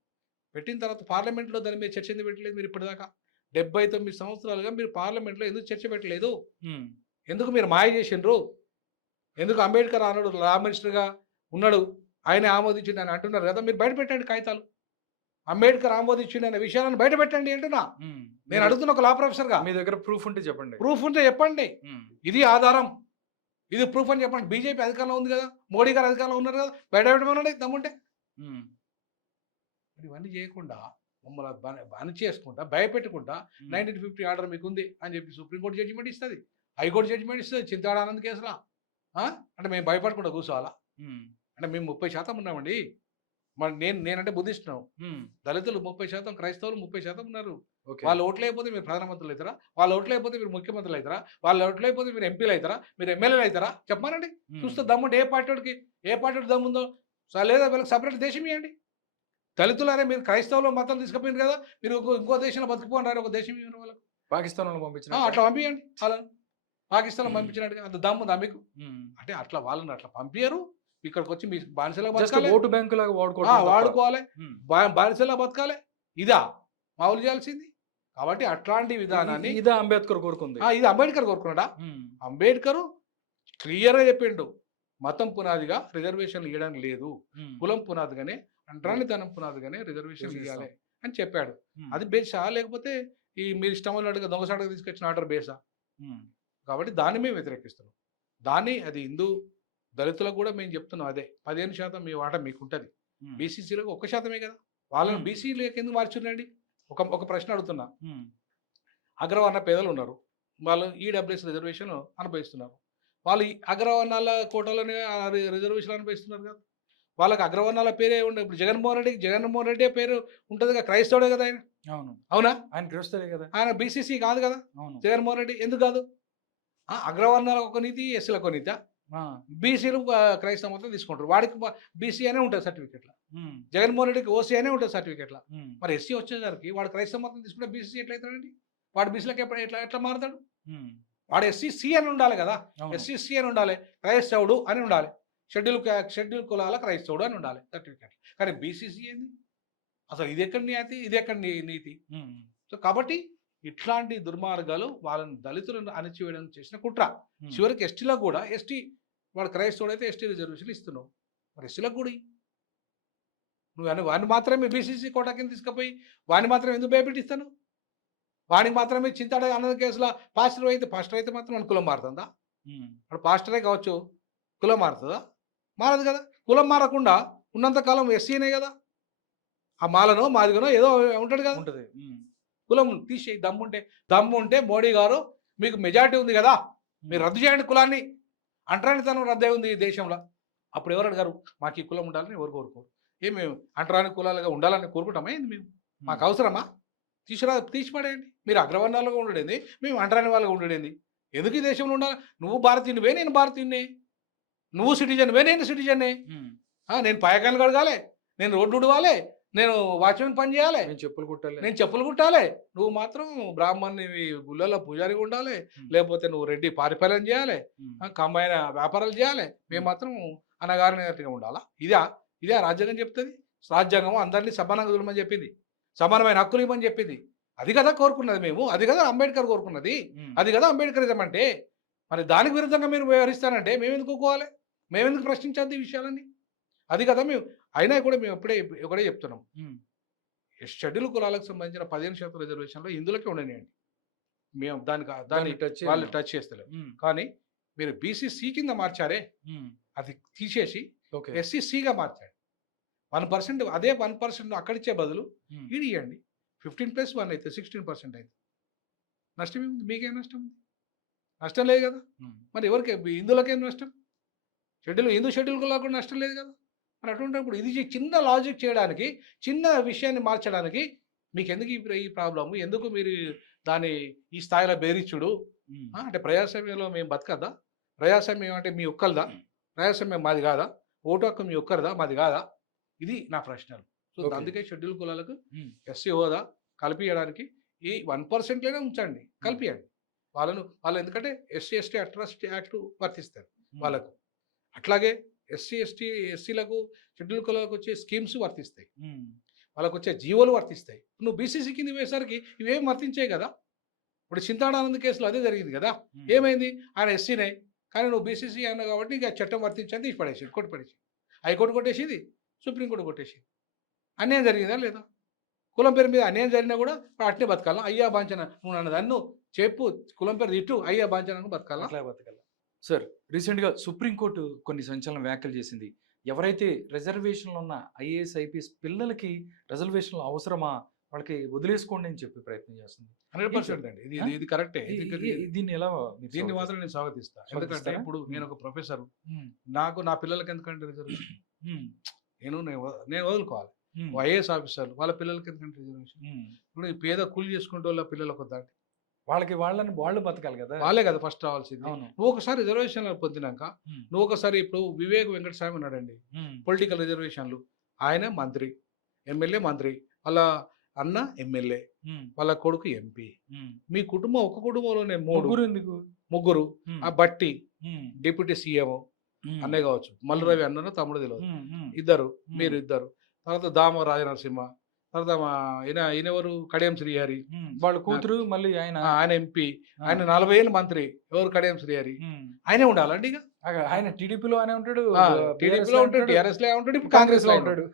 పెట్టిన తర్వాత పార్లమెంట్లో దాని మీద చర్చ ఎందుకు పెట్టలేదు మీరు ఇప్పటిదాకా? 79 సంవత్సరాలుగా మీరు పార్లమెంట్లో ఎందుకు చర్చ పెట్టలేదు? ఉమ్, ఎందుకు మీరు మాయ చేసిండ్రు? ఎందుకు అంబేద్కర్ అన్నాడు లా మినిస్టర్గా ఉన్నాడు, ఆయన ఆమోదించిండు అని అంటున్నారు కదా, మీరు బయట పెట్టండి కాగితాలు. అంబేద్కర్ ఆమోదించిండు అనే విషయాలను బయట పెట్టండి అంటున్నా. ఉమ్. నేను అడుగుతున్న ఒక లా ప్రొఫెసర్గా. మీ దగ్గర ప్రూఫ్ ఉంటే చెప్పండి. ప్రూఫ్ ఉంటే చెప్పండి. ఉమ్, ఇది ఆధారం, ఇది ప్రూఫ్ అని చెప్పండి. బీజేపీ అధికారంలో ఉంది కదా, మోడీ గారు అధికారంలో ఉన్నారు కదా, బయట పెట్టమనండి దమ్ముంటే. ఉమ్, మరి ఇవన్నీ చేయకుండా మమ్మల్ని బాని చేసుకుంటా భయపెట్టుకుంటా ఉమ్, 1950 ఆర్డర్ మీకు ఉంది అని చెప్పి సుప్రీంకోర్టు జడ్జిమెంట్ ఇస్తుంది, హైకోర్టు జడ్జిమెంట్ ఇస్తుంది చింతాడ ఆనంద్ కేసులా. అంటే మేము భయపడకుండా కూర్చోవాలా? ఉమ్, అంటే మేము 30% ఉన్నామండి. మరి నేనంటే బుద్ధిస్తున్నాం. ఉమ్, దళితులు 30%, క్రైస్తవులు 30% ఉన్నారు. ఓకే. వాళ్ళు ఓట్లు అయిపోతే మీరు ప్రధానమంత్రులు అవుతారా? వాళ్ళు ఓట్లు అయిపోతే మీరు ముఖ్యమంత్రులు అవుతారా? వాళ్ళు ఓట్లు అయిపోతే మీరు ఎంపీలు అవుతారా? మీరు ఎమ్మెల్యేలు అవుతారా? చెప్పానండి. ఉమ్, చూస్తే దమ్ముంటే ఏ పార్టీ దమ్ముందో లేదా వీళ్ళకి సపరేట్ దేశం ఇవ్వండి. దళితులనే మీరు క్రైస్తవులు మతం తీసుకుపోయింది కదా, మీరు ఇంకో దేశంలో బతుకుపోండి, ఒక దేశం ఇవ్వని వాళ్ళకు. పాకిస్తాన్ వాళ్ళని పంపించిన అట్లా పంపించండి వాళ్ళని. పాకిస్తాన్ పంపించినట్టుగా అంత దమ్ముందా మీకు? ఉమ్, అంటే అట్లా వాళ్ళని అట్లా పంపించరు. ఇక్కడికి వచ్చి మీ బానిసలా జస్ట్ బతకాలి, ఓటు బ్యాంకు లాగా వాడుకోవడం తప్ప. వాడుకోవాలి, ఉమ్, బానిసలా బతకాలి. ఇదా మామూలు చేయాల్సింది? కాబట్టి అట్లాంటి విధానాన్ని ఇదే అంబేద్కర్ కోరుకుంది. ఇది అంబేద్కర్ కోరుకున్నాడా? ఉమ్, అంబేద్కర్ క్లియర్గా చెప్పిండు, మతం పునాదిగా రిజర్వేషన్లు ఇవ్వడానికి లేదు, ఉమ్, కులం పునాదిగానే, అంటరానితనం పునాదిగానే రిజర్వేషన్ ఇవ్వాలి అని చెప్పాడు. ఉమ్, అది బేసా, లేకపోతే మీరు ఇష్టం ఉన్నట్టుగా దొంగసాటుగా తీసుకొచ్చిన ఆర్డర్ బేసా? ఉమ్, కాబట్టి దాన్ని మేము వ్యతిరేకిస్తున్నాం. అది హిందూ దళితులకు కూడా మేము చెప్తున్నాం అదే. 15% మీ వాటా మీకు ఉంటుంది. ఉమ్, బీసీసీలకు 1% కదా, వాళ్ళని బీసీలకు ఎందుకు మార్చున్నాండి? ఒక ప్రశ్న అడుగుతున్నా. ఉమ్, అగ్రవర్ణ పేదలు ఉన్నారు, వాళ్ళు ఈడబ్ల్యూఎస్ రిజర్వేషన్ అనుభవిస్తున్నారు. వాళ్ళు ఈ అగ్రవర్ణాల కోటాలోనే రిజర్వేషన్ అనుభవిస్తున్నారు కదా. వాళ్ళకి అగ్రవర్ణాల పేరే ఉండదు. ఇప్పుడు జగన్మోహన్ రెడ్డి పేరు ఉంటుంది కదా, క్రైస్తవుడే కదా ఆయన. అవును, అవునా? ఆయన క్రిస్తలే కదా. ఆయన బీసీసీ కాదు కదా. అవును. జగన్మోహన్ రెడ్డి ఎందుకు కాదు? అగ్రవర్ణాలకు ఒక నీతి, ఎస్సీలకు ఒక నీతి. ఆ, బీసీలు క్రైస్తవ మొత్తం తీసుకుంటారు. వాడికి బీసీ అనే ఉంటుంది సర్టిఫికెట్లో, ఉమ్, జగన్మోహన్ రెడ్డికి ఓసీ అనే ఉంటుంది సర్టిఫికెట్లో. ఉమ్, మరి ఎస్సీ వచ్చేసరికి వాడు క్రైస్తవ మొత్తం తీసుకుంటే బీసీ ఎట్లయితాడండి? వాడు బీసీలకు ఎట్లా మారుతాడు? ఉమ్, వాడు ఎస్సీ అని ఉండాలి కదా, అవును. ఎస్సీ అని ఉండాలి, క్రైస్తవుడు అని ఉండాలి, షెడ్యూల్ కులాల క్రైస్తవుడు అని ఉండాలి సర్టిఫికెట్. కానీ బీసీసీ ఏంది అసలు? ఇది ఎక్కడ నీతి, ఇది ఎక్కడ నీతి? ఉమ్, సో కాబట్టి ఇట్లాంటి దుర్మార్గాలు వాళ్ళని దళితులను అణచివేయడం చేసిన కుట్ర. ఉమ్, చివరికి ఎస్టీలకు కూడా, వాడు క్రైస్తవుడు అయితే ఎస్టీ రిజర్వేషన్ ఇస్తున్నావు, మరి ఎస్టీలకు కూడా నువ్వు వాడిని మాత్రమే బీసీసీ కోటా కింద తీసుకుపోయి వాడిని మాత్రం ఎందుకు భయపెట్టిస్తాను? వాడికి మాత్రమే చింతాడ అన్నద కేసులో పాస్టర్ అయితే మాత్రం మన కులం మారుతుందా? ఉమ్, వాడు పాస్టరే కావచ్చు, కులం మారుతుందా? మారదు కదా. కులం మారకుండా ఉన్నంతకాలం ఎస్సీనే కదా, ఆ మాలనో మాదిగనో ఏదో ఉంటాడు కదా. ఉంటది. కులం తీసేయి, దమ్ముంటే మోడీ గారు మీకు మెజారిటీ ఉంది కదా, మీరు రద్దు చేయండి కులాన్ని, అంటరానితనం రద్దు ఉంది ఈ దేశంలో. అప్పుడు ఎవరు అడిగారు మాకు ఈ కులం ఉండాలని ఎవరు కోరుకోరు. మేము అంటరాని కులాలుగా ఉండాలని కోరుకుంటామా ఏంది? మేము మాకు అవసరమా? తీసిపడేయండి. మీరు అగ్రవర్ణాలుగా ఉండడేంది, మేము అంటరాని వాళ్ళగా ఉండడేంది? ఎందుకు ఈ దేశంలో ఉండాలి? నువ్వు భారతీయునివే, నేను భారతీయున్నే. నువ్వు సిటిజన్వే, నేను సిటిజన్నే. నేను పాయకాయలు కడగాలి, నేను రోడ్డు ఉడవాలి, నేను వాచ్మెన్ పని చేయాలి, నేను చెప్పులు కుట్టాలి. నువ్వు మాత్రం బ్రాహ్మణ్ని గుళ్ళల్లో పూజారిగా ఉండాలి, లేకపోతే నువ్వు రెడ్డి పారిపాలన చేయాలి, కంబైన వ్యాపారాలు చేయాలి, మేము మాత్రం అనగారినట్టుగా ఉండాలా? ఇదే రాజ్యాంగం చెప్తుంది. రాజ్యాంగం అందరినీ సమానంగా చూడమని చెప్పింది, సమానమైన హక్కులు ఇవ్వమని చెప్పింది. అది కదా కోరుకున్నది మేము, అది కదా అంబేద్కర్ కోరుకున్నది, అది కదా అంబేద్కరిజం అంటే. మరి దానికి విరుద్ధంగా మీరు వ్యవహరిస్తానంటే మేము ఎందుకు ఒప్పుకోవాలి? మేము ఎందుకు ప్రశ్నించాలి ఈ విషయాలన్నీ? అది కదా మేము. అయినా కూడా మేము ఒకటే చెప్తున్నాం, షెడ్యూల్ కులాలకు సంబంధించిన 15% రిజర్వేషన్లో ఇందులోకే ఉండనియండి, మేము దాన్ని వాళ్ళు టచ్ చేస్తలేము. కానీ మీరు బీసీసీ కింద మార్చారే, అది తీసేసి ఎస్సీసీగా మార్చాడు. 1% అదే 1% అక్కడిచ్చే బదులు ఇది ఇవ్వండి. 15+1 అయితే 16% అయితే నష్టం ఏముంది? మీకేం నష్టం ఉంది? నష్టం లేదు కదా. మరి ఎవరికి ఇందులోకేం నష్టం? హిందూ షెడ్యూల్ కులాలకు కూడా నష్టం లేదు కదా. మరి అటువంటిప్పుడు ఇది చిన్న లాజిక్ చేయడానికి, చిన్న విషయాన్ని మార్చడానికి మీకు ఎందుకు ఈ ప్రాబ్లము? ఎందుకు మీరు దాన్ని ఈ స్థాయిలో బేరిచ్చుడు? అంటే ప్రజాస్వామ్యంలో మేము బతకద్దా? ప్రజాస్వామ్యం అంటే మీ ఒక్కరిదా? ప్రజాస్వామ్యం మాది కాదా? ఓటు హక్కు మీ ఒక్కరిదా, మాది కాదా? ఇది నా ప్రశ్నలు. సో అందుకే షెడ్యూల్ కులాలకు ఎస్సీ హోదా కల్పించడానికి ఈ 1%లోనే ఉంచండి, కల్పించండి వాళ్ళు. ఎందుకంటే ఎస్సీ అట్రాసిటీ యాక్ట్ వర్తిస్తారు వాళ్ళకు. అట్లాగే ఎస్సీలకు షెడ్యూల్ కులాలకు వచ్చే స్కీమ్స్ వర్తిస్తాయి, వాళ్ళకు వచ్చే జీవోలు వర్తిస్తాయి. నువ్వు బీసీసీ కింద వేసరికి ఇవేం వర్తించాయి కదా. ఇప్పుడు చింతాడానంద కేసులో అదే జరిగింది కదా. ఏమైంది? ఆయన ఎస్సీనే, కానీ నువ్వు బీసీసీ అన్నావు కాబట్టి ఇక చట్టం వర్తించని తీసి పడేసి కొట్టి పడేసి, హైకోర్టు కొట్టేసింది, సుప్రీంకోర్టు కొట్టేసింది. అన్యాయం జరిగిందా లేదా? కులం పేరు మీద అన్యాయం జరిగినా కూడా అట్నే బతకాలా? అయ్యా బాంచన నువ్వు నన్ను దన్ను చెప్పు, కులం పేరు తిట్టు, అయ్యా బాంచన బతకాలా? అట్లా బతకాలా? సార్, రీసెంట్గా సుప్రీంకోర్టు కొన్ని సంచలన వ్యాఖ్యలు చేసింది. ఎవరైతే రిజర్వేషన్లు ఉన్న ఐఏఎస్ ఐపీఎస్ పిల్లలకి రిజర్వేషన్లు అవసరమా, వాళ్ళకి వదిలేసుకోండి అని చెప్పి ప్రయత్నం చేస్తుంది. 100% అండి. ఇది కరెక్టే. దీన్ని మాత్రం నేను స్వాగతిస్తాను. ఎందుకంటే ఇప్పుడు నేను ఒక ప్రొఫెసర్, నా పిల్లలకి ఎందుకంటే రిజర్వేషన్ నేను వదులుకోవాలి. ఐఏఎస్ ఆఫీసర్లు వాళ్ళ పిల్లలకి ఎందుకంటే రిజర్వేషన్? ఇప్పుడు ఈ పేద కూలి చేసుకుంటే వాళ్ళ పిల్లలకు దాటి వాళ్ళు బతకాలి కదా, వాళ్ళే కదా ఫస్ట్ రావాల్సింది. నువ్వు ఒకసారి రిజర్వేషన్లు పొందినాక నువ్వు ఒకసారి ఇప్పుడు వివేక్ వెంకటస్వామి ఉన్నాడండి, పొలిటికల్ రిజర్వేషన్లు, ఆయన మంత్రి, ఎమ్మెల్యే మంత్రి, వాళ్ళ అన్న ఎమ్మెల్యే, వాళ్ళ కొడుకు ఎంపీ. మీ కుటుంబం ఒక కుటుంబంలోనే ముగ్గురు. ఆ బట్టి డిప్యూటీ సీఎం అన్నయ్య కావచ్చు, మల్లురవి అన్నను తమ్ముడు తెలియదు, ఇద్దరు, మీరు ఇద్దరు. తర్వాత దామ రాజనరసింహ, తర్వాత ఈయనెవరు కడియం శ్రీహరి, వాళ్ళ కూతురు, మళ్ళీ ఆయన ఎంపీ, ఆయన 40 ఏళ్ళు మంత్రి. ఎవరు? కడియం శ్రీహరి. ఆయనే ఉండాలండి. ఇక ఆయన టీడీపీలో ఉంటాడు, టీడీపీలో ఉంటాడు, టీఆర్ఎస్ లో ఉంటాడు, ఇప్పుడు కాంగ్రెస్ లో ఉంటాడు.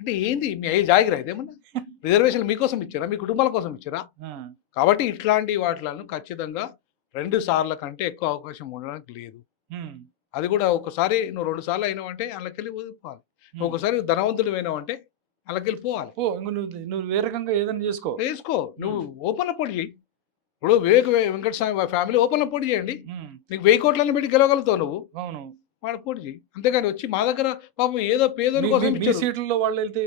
అంటే ఏంది మీ అయ్యి జాగిరా ఇదేమన్నా? రిజర్వేషన్ మీకోసం ఇచ్చారా, మీ కుటుంబాల కోసం ఇచ్చారా? కాబట్టి ఇట్లాంటి వాటిలను ఖచ్చితంగా 2 సార్ల కంటే ఎక్కువ అవకాశం ఉండడానికి లేదు. అది కూడా ఒకసారి నువ్వు 2 సార్లు అయినావంటే అందులోకెళ్ళి వదిలిపోవాలి. నువ్వు ఒకసారి ధనవంతుడు అయినావంటే అందులోకెళ్ళి పోవాలి. నువ్వు వేరే రకంగా ఏదైనా చేసుకో. నువ్వు ఓపెన్లో పోటీ చేయి. ఇప్పుడు వివేక్ వెంకటస్వామి ఫ్యామిలీ ఓపెన్లో పోటీ చేయండి. నీకు 1000 కోట్లని పెట్టి గెలవగలుగుతావు నువ్వు. అవును, వాడు పోటీ చేయి. అంతేగాని వచ్చి మా దగ్గర పాపం ఏదో పేదోని కోసం సీట్లలో వాళ్ళు వెళ్తే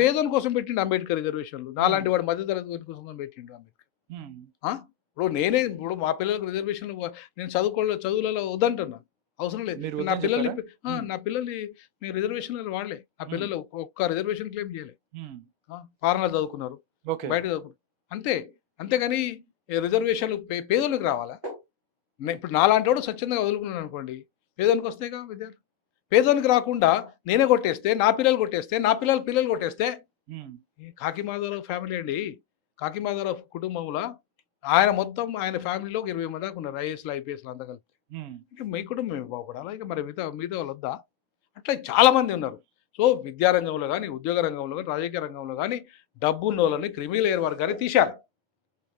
పేదోని కోసం పెట్టిండు అంబేద్కర్ రిజర్వేషన్లు. నాలాంటి వాడు మధ్యతరగతి కోసం పెట్టిండు అంబేద్కర్. ఇప్పుడు మా పిల్లలకు రిజర్వేషన్లు నేను చదువులలో వద్దంటున్నా, అవసరం లేదు. నా పిల్లల్ని మేము రిజర్వేషన్లు వాడలే. నా పిల్లలు ఒక్క రిజర్వేషన్ క్లెయిమ్ చేయలే. ఫారెన్లో చదువుకున్నారు, బయట చదువుకున్నారు, అంతేగాని రిజర్వేషన్లు పేదోళ్ళకి రావాలా? ఇప్పుడు నాలాంటి వాడు స్వచ్ఛందంగా వదులుకున్నాను అనుకోండి, పేదోనికి వస్తేగా విద్యార్థి. పేదోనికి రాకుండా నేనే కొట్టేస్తే, నా పిల్లలు కొట్టేస్తే, నా పిల్లలు కొట్టేస్తే, కాకి మాధవరావు ఫ్యామిలీ అండి, కాకి మాధవరావు కుటుంబంలో ఆయన ఫ్యామిలీలో 20 మంది దాకా ఉన్నారు, ఐఏఎస్లు ఐపీఎస్లు అంతా కలిపి. అంటే మీ కుటుంబం మేము బాగుపడాలా? ఇక మరి మిగతా వాళ్ళు వద్దా? అట్లా చాలామంది ఉన్నారు. సో విద్యారంగంలో కానీ, ఉద్యోగ రంగంలో కానీ, రాజకీయ రంగంలో కానీ డబ్బు ఉన్న వాళ్ళని క్రిమినల్ ఎయిర్ వర్గాన్ని తీశారు.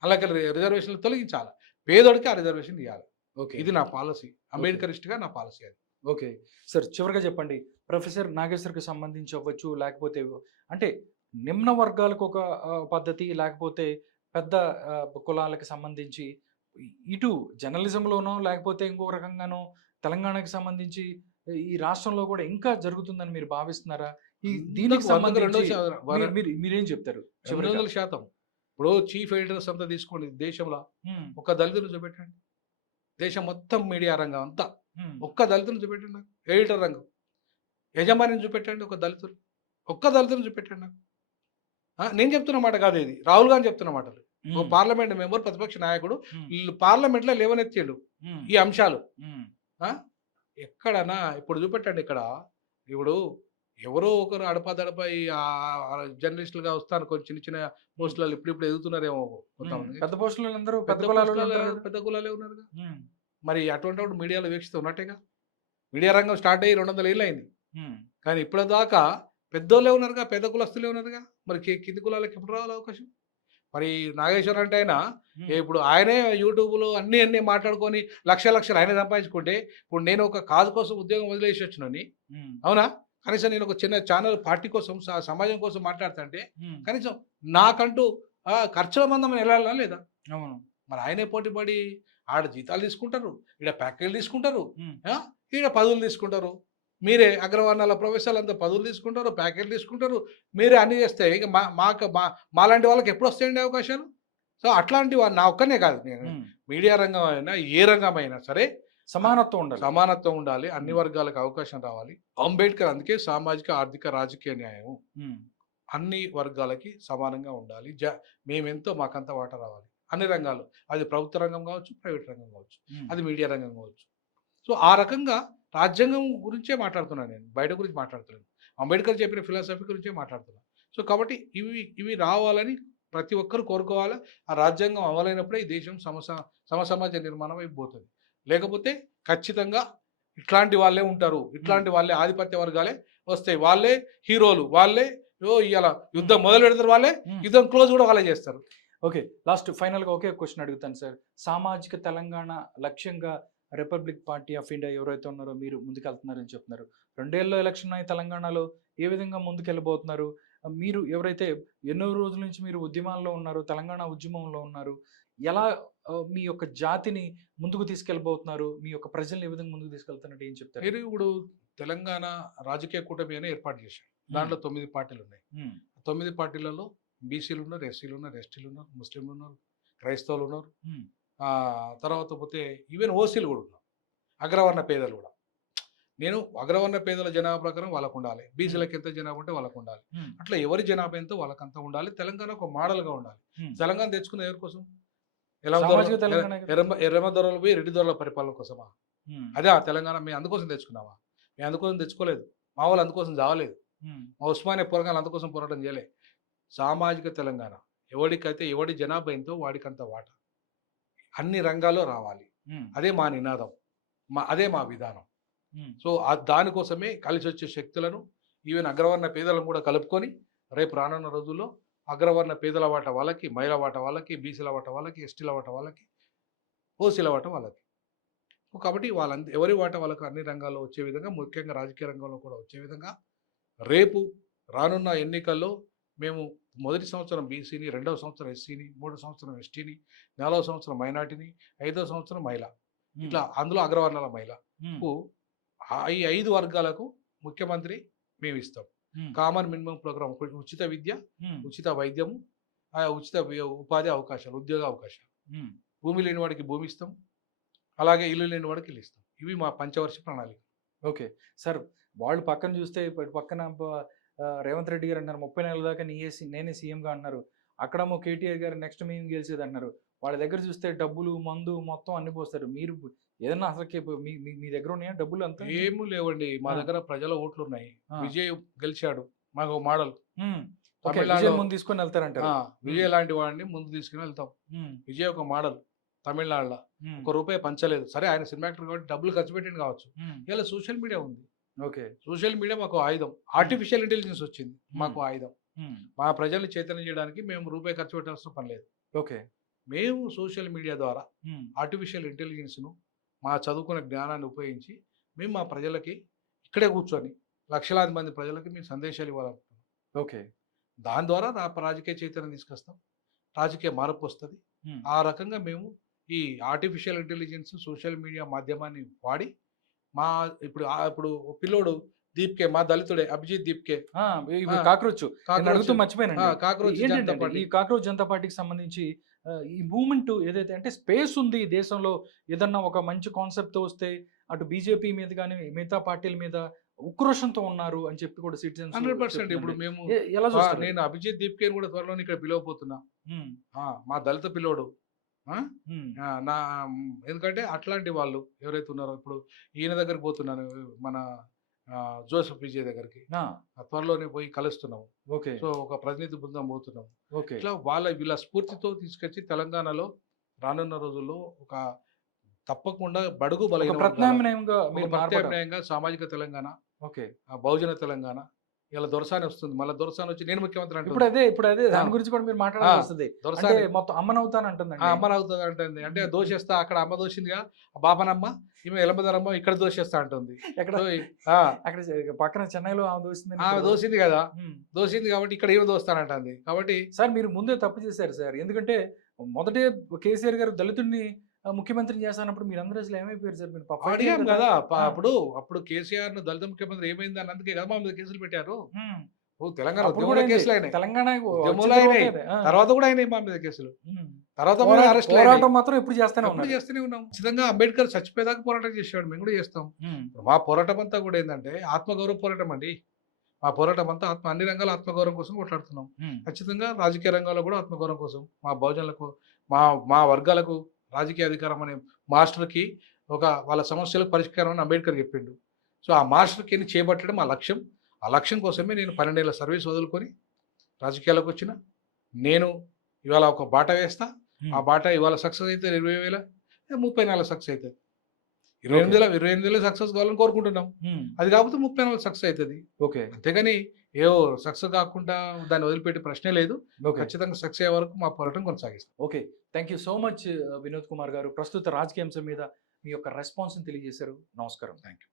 అలాగే రిజర్వేషన్లు తొలగించాలి, పేదోడికి ఆ రిజర్వేషన్ ఇవ్వాలి. ఇది నా పాలసీ, అంబేద్కరిస్ట్గా నా పాలసీ అది. ఓకే. సార్ చివరగా చెప్పండి. ప్రొఫెసర్ నాగేశ్వర్‌కి సంబంధించి అవ్వచ్చు, లేకపోతే అంటే నిమ్న వర్గాలకు ఒక పద్ధతి, లేకపోతే పెద్ద కులాలకు సంబంధించి ఇటు జర్నలిజంలోనో, లేకపోతే ఇంకొక రకంగానో తెలంగాణకి సంబంధించి ఈ రాష్ట్రంలో కూడా ఇంకా జరుగుతుందని మీరు భావిస్తున్నారా? దీనికి 100కు 2 సంబంధించి మీరేం చెప్తారు చివరగా? 200%. ఇప్పుడు చీఫ్ ఎడిటర్స్ అంతా తీసుకోండి దేశంలో. హ్మ్. ఒక్క దళితుని చూపెట్టండి. దేశం మొత్తం మీడియా రంగం అంతా. హ్మ్. ఒక్క దళితుని చూపెట్టండి నాకు. ఎడిటర్ రంగం. యజమానిని చూపెట్టండి ఒక దళితుడు. ఒక్క దళితుని చూపెట్టండి నాకు. నేను చెప్తున్న మాట కాదు ఇది. రాహుల్ గాంధీ చెప్తున్న మాటలు. ఓ హ్మ్. పార్లమెంట్ మెంబర్, ప్రతిపక్ష నాయకుడు హ్మ్. ఈళ్ళు పార్లమెంట్‌లో లేవనెత్తిండు హ్మ్. ఈ అంశాలు. హ్మ్. ఆ! ఎక్కడన్నా ఇప్పుడు చూపెట్టండి ఇక్కడ. ఇప్పుడు ఎవరో ఒకరు అడపాదడపా ఈ జర్నలిస్టులుగా వస్తారు కొన్ని చిన్న చిన్న పోస్టులలో ఇప్పుడిప్పుడు ఎదుగుతున్నారేమో కొంతమంది. పెద్ద పోస్టులందరూ పెద్ద పెద్ద కులాలోనే పోస్టులలో ఉంటారు కదా! పెద్ద కులాలే ఉన్నారుగా. హ్మ్. మరి అటువంటప్పుడు మీడియాలో వీక్షిత ఉన్నట్టేగా. మీడియా రంగం స్టార్ట్ అయ్యి 200 ఏళ్ళు అయింది. హ్మ్. కానీ ఇప్పటిదాకా పెద్దోళ్ళే ఉన్నారుగా, పెద్ద కులస్తులే ఉన్నారుగా. మరి కింది కులాలకి ఎప్పుడు రావాలి అవకాశం? మరి నాగేశ్వర్ అంటే ఆయన హ్మ్. ఇప్పుడు ఆయనే యూట్యూబ్‌లో అన్నీ మాట్లాడుకొని లక్షలు ఆయనే సంపాదించుకుంటే, ఇప్పుడు నేను ఒక కాజ్ కోసం ఉద్యోగం వదిలేసి వచ్చినోడిని. హ్మ్. అవునా? కనీసం నేను ఒక చిన్న ఛానల్ పార్టీ కోసం సమాజం కోసం మాట్లాడుతుంటే హ్మ్. కనీసం నాకంటూ ఖర్చుల మందం ఎళ్ళాలా లేదా? అవును. మరి ఆయనే పోటీ పడి ఆడ జీతాలు తీసుకుంటారు. ఈడ ప్యాకేజీలు తీసుకుంటారు. హ్మ్. ఈడ పదవులు తీసుకుంటారు. మీరే అగ్రవర్ణాల ప్రొఫెసర్‌లంతా పదవులు తీసుకుంటారు. ప్యాకేజీలు తీసుకుంటారు. మీరే అన్నీ చేస్తే ఇక మాలాంటి వాళ్ళకి ఎప్పుడొస్తాయండి అవకాశాలు? సో, అట్లాంటివి నా ఒక్కడినే కాదు. నేను హ్మ్. మీడియా రంగం అయినా, ఏ రంగమైనా సరే సమానత్వం ఉండాలి. సమానత్వం ఉండాలి. అన్ని హ్మ్. వర్గాలకు అవకాశం రావాలి. అంబేద్కర్ అందుకే సామాజిక, ఆర్థిక, రాజకీయ న్యాయం హ్మ్. అన్ని వర్గాలకి సమానంగా ఉండాలి. మేమెంతో మాకంత వాటా రావాలి. అన్ని రంగాలు. అది ప్రభుత్వ రంగం కావచ్చు, ప్రైవేట్ రంగం కావచ్చు. హ్మ్. అది మీడియా రంగం కావచ్చు. సో, ఆ రకంగా రాజ్యాంగం గురించే మాట్లాడుతున్నాను నేను. బయట గురించి మాట్లాడతలేను. అంబేద్కర్ చెప్పిన ఫిలాసఫీ గురించే మాట్లాడుతున్నా. సో, కాబట్టి ఇవి రావాలని ప్రతి ఒక్కరు కోరుకోవాలా. ఆ రాజ్యాంగం అమలైనప్పుడే ఈ దేశం సమసమాజ నిర్మాణం అయిపోతది. లేకపోతే ఖచ్చితంగా ఇట్లాంటి వాళ్ళే ఉంటారు. ఇట్లాంటి వాళ్ళే ఆధిపత్య వర్గాలే వస్తాయి. వాళ్ళే హీరోలు. వాళ్ళే ఇయాల యుద్ధం మొదలు పెడతారు వాళ్ళే. హ్మ్. యుద్ధం క్లోజ్ కూడా వాళ్ళే చేస్తారు. ఓకే. లాస్ట్ ఫైనల్‌గా ఒకే క్వెషన్ అడుగుతాను సార్. సామాజిక తెలంగాణ లక్ష్యంగా రిపబ్లిక్ పార్టీ ఆఫ్ ఇండియా ఎవరైతే ఉన్నారో మీరు ముందుకెళ్తున్నారని చెప్తున్నారు. 2 ఏళ్ల ఎలక్షన్ అయి తెలంగాణలో ఏ విధంగా ముందుకెళ్ళబోతున్నారు? మీరు ఎవరైతే ఎన్నో రోజుల నుంచి మీరు ఉద్యమాల్లో ఉన్నారు, తెలంగాణ ఉద్యమంలో ఉన్నారు. ఎలా మీ యొక్క జాతిని ముందుకు తీసుకెళ్ళబోతున్నారు? మీ యొక్క ప్రజల్ని ఏ విధంగా ముందుకు తీసుకెళ్తారంటే ఏం చెప్తారు? మీరు ఇప్పుడు తెలంగాణ రాజకీయ కూటమి అని ఏర్పాటు చేశారు. దాంట్లో 9 పార్టీలున్నాయి. హ్మ్. 9 పార్టీలలో బీసీలున్నారు, ఎస్సీలున్నారు, ఎస్టీలున్నారు, ముస్లింలున్నారు, క్రైస్తవులున్నారు. హ్మ్. తర్వాత పోతే ఈవెన్ ఓసీలు కూడా ఉన్నారు. అగ్రవర్ణ పేదలు కూడా. నేను అగ్రవర్ణ పేదల జనాభా ప్రకారం వాళ్ళకుండాలి. బీసీలకి ఎంత జనాభా ఉంటే వాళ్ళకుండాలి. హ్మ్. అట్లా ఎవరి జనాభా ఎంతో వాళ్ళకంతా ఉండాలి. తెలంగాణ ఒక మోడల్‌గా ఉండాలి. హ్మ్. తెలంగాణ తెచ్చుకున్నది ఎవరి కోసం? ఎర్రమ సామాజిక తెలంగాణ కదా! ఎర్రమ దొరలు పోయి రెడ్డి దొరల పరిపాలన కోసమా? హ్మ్. అదే ఆ తెలంగాణ మేము అందుకోసం తెచ్చుకున్నామా? మేము అందుకోసం తెచ్చుకోలేదు. మా వాళ్ళు అందుకోసం చావలేదు. హ్మ్. మా ఉస్మానియా పోరగాళ్ళు అందుకోసం పోరాటం చేయలే. సామాజిక తెలంగాణ. ఎవడికైతే ఎవడి జనాభా ఎంతో వాడికంత వాటా. అన్ని రంగాల్లో రావాలి. హ్మ్. అదే మా నినాదం. అదే మా విధానం. హ్మ్. సో, దానికోసమే కలిసొచ్చే శక్తులను ఈవెన్ అగ్రవర్ణ పేదలను కూడా కలుపుకొని రేపు రానున్న రోజుల్లో అగ్రవర్ణ పేదల వాటా వాళ్ళకి, మహిళల వాటా వాళ్ళకి, బీసీల వాటా వాళ్ళకి, ఎస్టీల వాటా వాళ్ళకి, ఓసీల వాటా వాళ్ళకి. కాబట్టి ఎవరి వాటా వాళ్ళకి అన్ని రంగాల్లో వచ్చే విధంగా, ముఖ్యంగా రాజకీయ రంగంలో కూడా వచ్చే విధంగా రేపు రానున్న ఎన్నికల్లో మేము మొదటి సంవత్సరం బీసీని, రెండవ సంవత్సరం ఎస్సీని, మూడో సంవత్సరం ఎస్టీని, నాలుగో సంవత్సరం మైనార్టీని, ఐదో సంవత్సరం మహిళ. హ్మ్. ఇట్లా అందులో అగ్రవర్ణాల మహిళ. హ్మ్. ఈ 5 వర్గాలకు ముఖ్యమంత్రి మేమిస్తాం. హ్మ్. కామన్ మినిమమ్ ప్రోగ్రామ్ ఉచిత విద్య, హ్మ్. ఉచిత వైద్యము, ఉచిత ఉపాధి అవకాశాలు, ఉద్యోగ అవకాశాలు. హ్మ్. భూమి లేని వాడికి భూమి ఇస్తాం. అలాగే ఇల్లు లేని వాడికి ఇల్లు ఇస్తాం. ఇవి మా పంచవర్ష ప్రణాళిక. ఓకే. సార్ వాళ్ళు పక్కన చూస్తే ఇటు పక్కన రేవంత్ రెడ్డి గారు అన్నారు 30 నెలల దాకా నేనే సీఎంగా అంటున్నారు. అక్కడేమో కేటీఆర్ గారు నెక్స్ట్ మేము గెలిచేది అంటున్నారు. వాళ్ళ దగ్గర చూస్తే డబ్బులు, మందు మొత్తం అన్ని పోస్తారు. మీరు ఏదన్నా అసలుకి మీ మీ మీ దగ్గర ఉన్నాయా డబ్బులు అంతా? ఏమీ లేవండి. మా ఆ! దగ్గర ప్రజల ఓట్లున్నాయి. ఆ! విజయ్ గెలిచాడు. మాకు మోడల్. హ్మ్. ఓకే. తమిళనాడులో విజయ్ ముందు తీసుకొని వెళ్తారంటారు. హ్మ్. విజయ్ లాంటి వాడిని ముందు తీసుకొని వెళ్తాం. హ్మ్. విజయ్ ఒక మోడల్. తమిళనాడులో. హ్మ్. ఒక్క రూపాయి పంచలేదు. సరే ఆయన సినిమా యాక్టర్ కాబట్టి డబ్బులు ఖర్చు పెట్టిండు కావచ్చు. హ్మ్. ఇలా సోషల్ మీడియా ఉంది. ఓకే. సోషల్ మీడియా మాకు ఆయుధం. ఆర్టిఫిషియల్ ఇంటెలిజెన్స్ వచ్చింది. మాకు ఆయుధం. హ్మ్. మా ప్రజల్ని చైతన్యం చేయడానికి మేము రూపాయి ఖర్చు పెట్టాల్సిన పని లేదు. ఓకే. మేము సోషల్ మీడియా ద్వారా హ్మ్. ఆర్టిఫిషియల్ ఇంటెలిజెన్స్‌ను మా చదువుకున్న జ్ఞానాన్ని ఉపయోగించి మేము మా ప్రజలకి ఇక్కడే కూర్చొని లక్షలాది మంది ప్రజలకి మేము సందేశాలు ఇవ్వాలనుకుంటున్నాం. ఓకే. దాని ద్వారా రాజకీయ చైతన్యం తీసుకొస్తాం, రాజకీయ మార్పు వస్తుంది. హ్మ్. ఆ రకంగా మేము ఈ ఆర్టిఫిషియల్ ఇంటెలిజెన్స్ సోషల్ మీడియా మాధ్యమాన్ని వాడి మా ఇప్పుడు ఓ పిల్లోడు దీప్కే, మా దళితుడే అభిజిత్ దీప్కే, ఇవి ఆ, కాక్రోచ్ నేను కాక్రోచ్ అడుగుతూ మర్చిపోయానండి. కాక్రోచ్ జనతా ఏంటంటే పార్టీ. ఈ కాక్రోచ్ జనతా పార్టీకి సంబంధించి ఈ మూవ్మెంట్ ఏదైతే అంటే స్పేస్ ఉంది ఈ దేశంలో, ఏదన్నా ఒక మంచి కాన్సెప్ట్ వస్తే అటు బీజేపీ మీద కానీ మిగతా పార్టీల మీద ఉక్రోషంతో ఉన్నారు అని చెప్పి కూడా సిటిజన్స్ 100% ఇప్పుడు మేము ఎలా చూస్తారు? నేను అభిజిత్ దీప్కేని కూడా త్వరలో ఇక్కడ పిలవబోతున్నా. హ్మ్. మా దళిత పిల్లోడు. ఆ? హ్మ్. నా ఎందుకంటే అట్లాంటి వాళ్ళు ఎవరైతే ఉన్నారో ఇప్పుడు ఈయన దగ్గరికి పోతున్నాను, మన జోసెఫ్ విజయ్ దగ్గరికి ఆ, త్వరలోనే పోయి కలుస్తున్నాము. ఓకే. సో ఒక ప్రతినిధి బృందం పోతున్నాము. ఓకే. ఇట్లా వీళ్ళ స్ఫూర్తితో తీసుకొచ్చి తెలంగాణలో రానున్న రోజుల్లో ఒక తప్పకుండా బడుగు ఒక బలహీన వర్గాల ప్రత్యామ్నాయంగా ఒక మీరు మారబడ ప్రత్యామ్నాయంగా సామాజిక తెలంగాణ, ఓకే. బహుజన తెలంగాణ, ఇలా దొరసాని వస్తుంది. మళ్ళీ దొరసాని వచ్చి నేను ముఖ్యమంత్రి ఇప్పుడు అంటుంది. అదే దాని గురించి కూడా మీరు మాట్లాడాల్సి వస్తుంది. అంటే దొరసాని మొత్తం అమ్మనవుతాను అంటుందండి. అమ్మని అవుతుంది అంటుంది. అంటే దోషేస్తా, అక్కడ అమ్మ దోషిందిగా బాపనమ్మ, ఈమె ఎలమదరమ్మ ఇక్కడ దోషేస్తా అంటుంది. ఎక్కడ సో, ఆ, అక్కడ పక్కన చెన్నైలో ఆమె దోసిందని ఆమె ఇప్పుడు. దోషింది కదా, హ్మ్. దోషింది కాబట్టి ఇక్కడ ఈమె దోస్తానంటుంది. కాబట్టి సార్ మీరు ముందే తప్పు చేశారు సార్. ఎందుకంటే మొదటే కేసీఆర్ గారు దళితుడిని ముఖ్యమంత్రిని చేస్తానప్పుడు మీరందరూ అసలు ఏమైపోయారు సార్? మీరు పాపం అడిగాం అడిగారు కదా ఆ. అప్పుడు కేసీఆర్ ను దళిత ముఖ్యమంత్రి ఏమైంది అన్నందుకే కదా మా మీద కేసులు పెట్టారు. హ్మ్. తెలంగాణ అప్పుడు కూడా ఉద్యమంలో అయింది. కేసులు అయినాయి, తెలంగాణ ఉద్యమంలో వచ్చిన అయినాయి, తర్వాతే. ఆ. తర్వాత కూడా అయినాయి మా మీద కేసులు, హ్మ్. తర్వాత అరెస్ట్ పోరాటం మాత్రం ఎప్పుడు చేస్తానే అప్పుడు ఉన్నారు. చేస్తూనే ఉన్నాం. ఖచ్చితంగా అంబేద్కర్ చచ్చిపోయేదాకా పోరాటం చేసేవాడు, మేము కూడా చేస్తాం. హ్మ్. మా పోరాటం అంతా కూడా ఏంటంటే ఆత్మగౌరవ పోరాటం అండి. మా పోరాటం అంతా అన్ని రంగాల ఆత్మగౌరవం కోసం కొట్లాడుతున్నాం. హ్మ్. ఖచ్చితంగా రాజకీయ రంగంలో కూడా ఆత్మగౌరవం కోసం, మా బహుజనులకు, మా మా వర్గాలకు రాజకీయ అధికారం అనే మాస్టర్కి వాళ్ళ సమస్యలకు పరిష్కారం అని అంబేద్కర్ చెప్పిండు. సో ఆ మాస్టర్కి చేపట్టడం మా లక్ష్యం. ఆ లక్ష్యం కోసమే నేను 12 ఏళ్ళ సర్వీస్ వదులుకొని రాజకీయాలకు వచ్చిన. నేను ఇవాళ ఒక బాట వేస్తా. ఆ బాట ఇవాళ సక్సెస్ అయితే 20,000, 34 సక్సెస్ అవుతుంది. 28,000 సక్సెస్ కావాలని కోరుకుంటున్నాం. హ్మ్. అది కాకపోతే 34 సక్సెస్ అవుతుంది. ఓకే. అంతేగాని సక్సెస్ కాకుండా దాన్ని వదిలిపెట్టే ప్రశ్నే లేదు. ఓకే. ఖచ్చితంగా సక్సెస్ అయ్యే వరకు మా పోరాటం కొనసాగిస్తాం. Okay. Thank you so much Vinod Kumar గారు. ప్రస్తుత రాజకీయ అంశం మీద మీ యొక్క రెస్పాన్స్ని తెలియజేశారు. నమస్కారం. Thank you.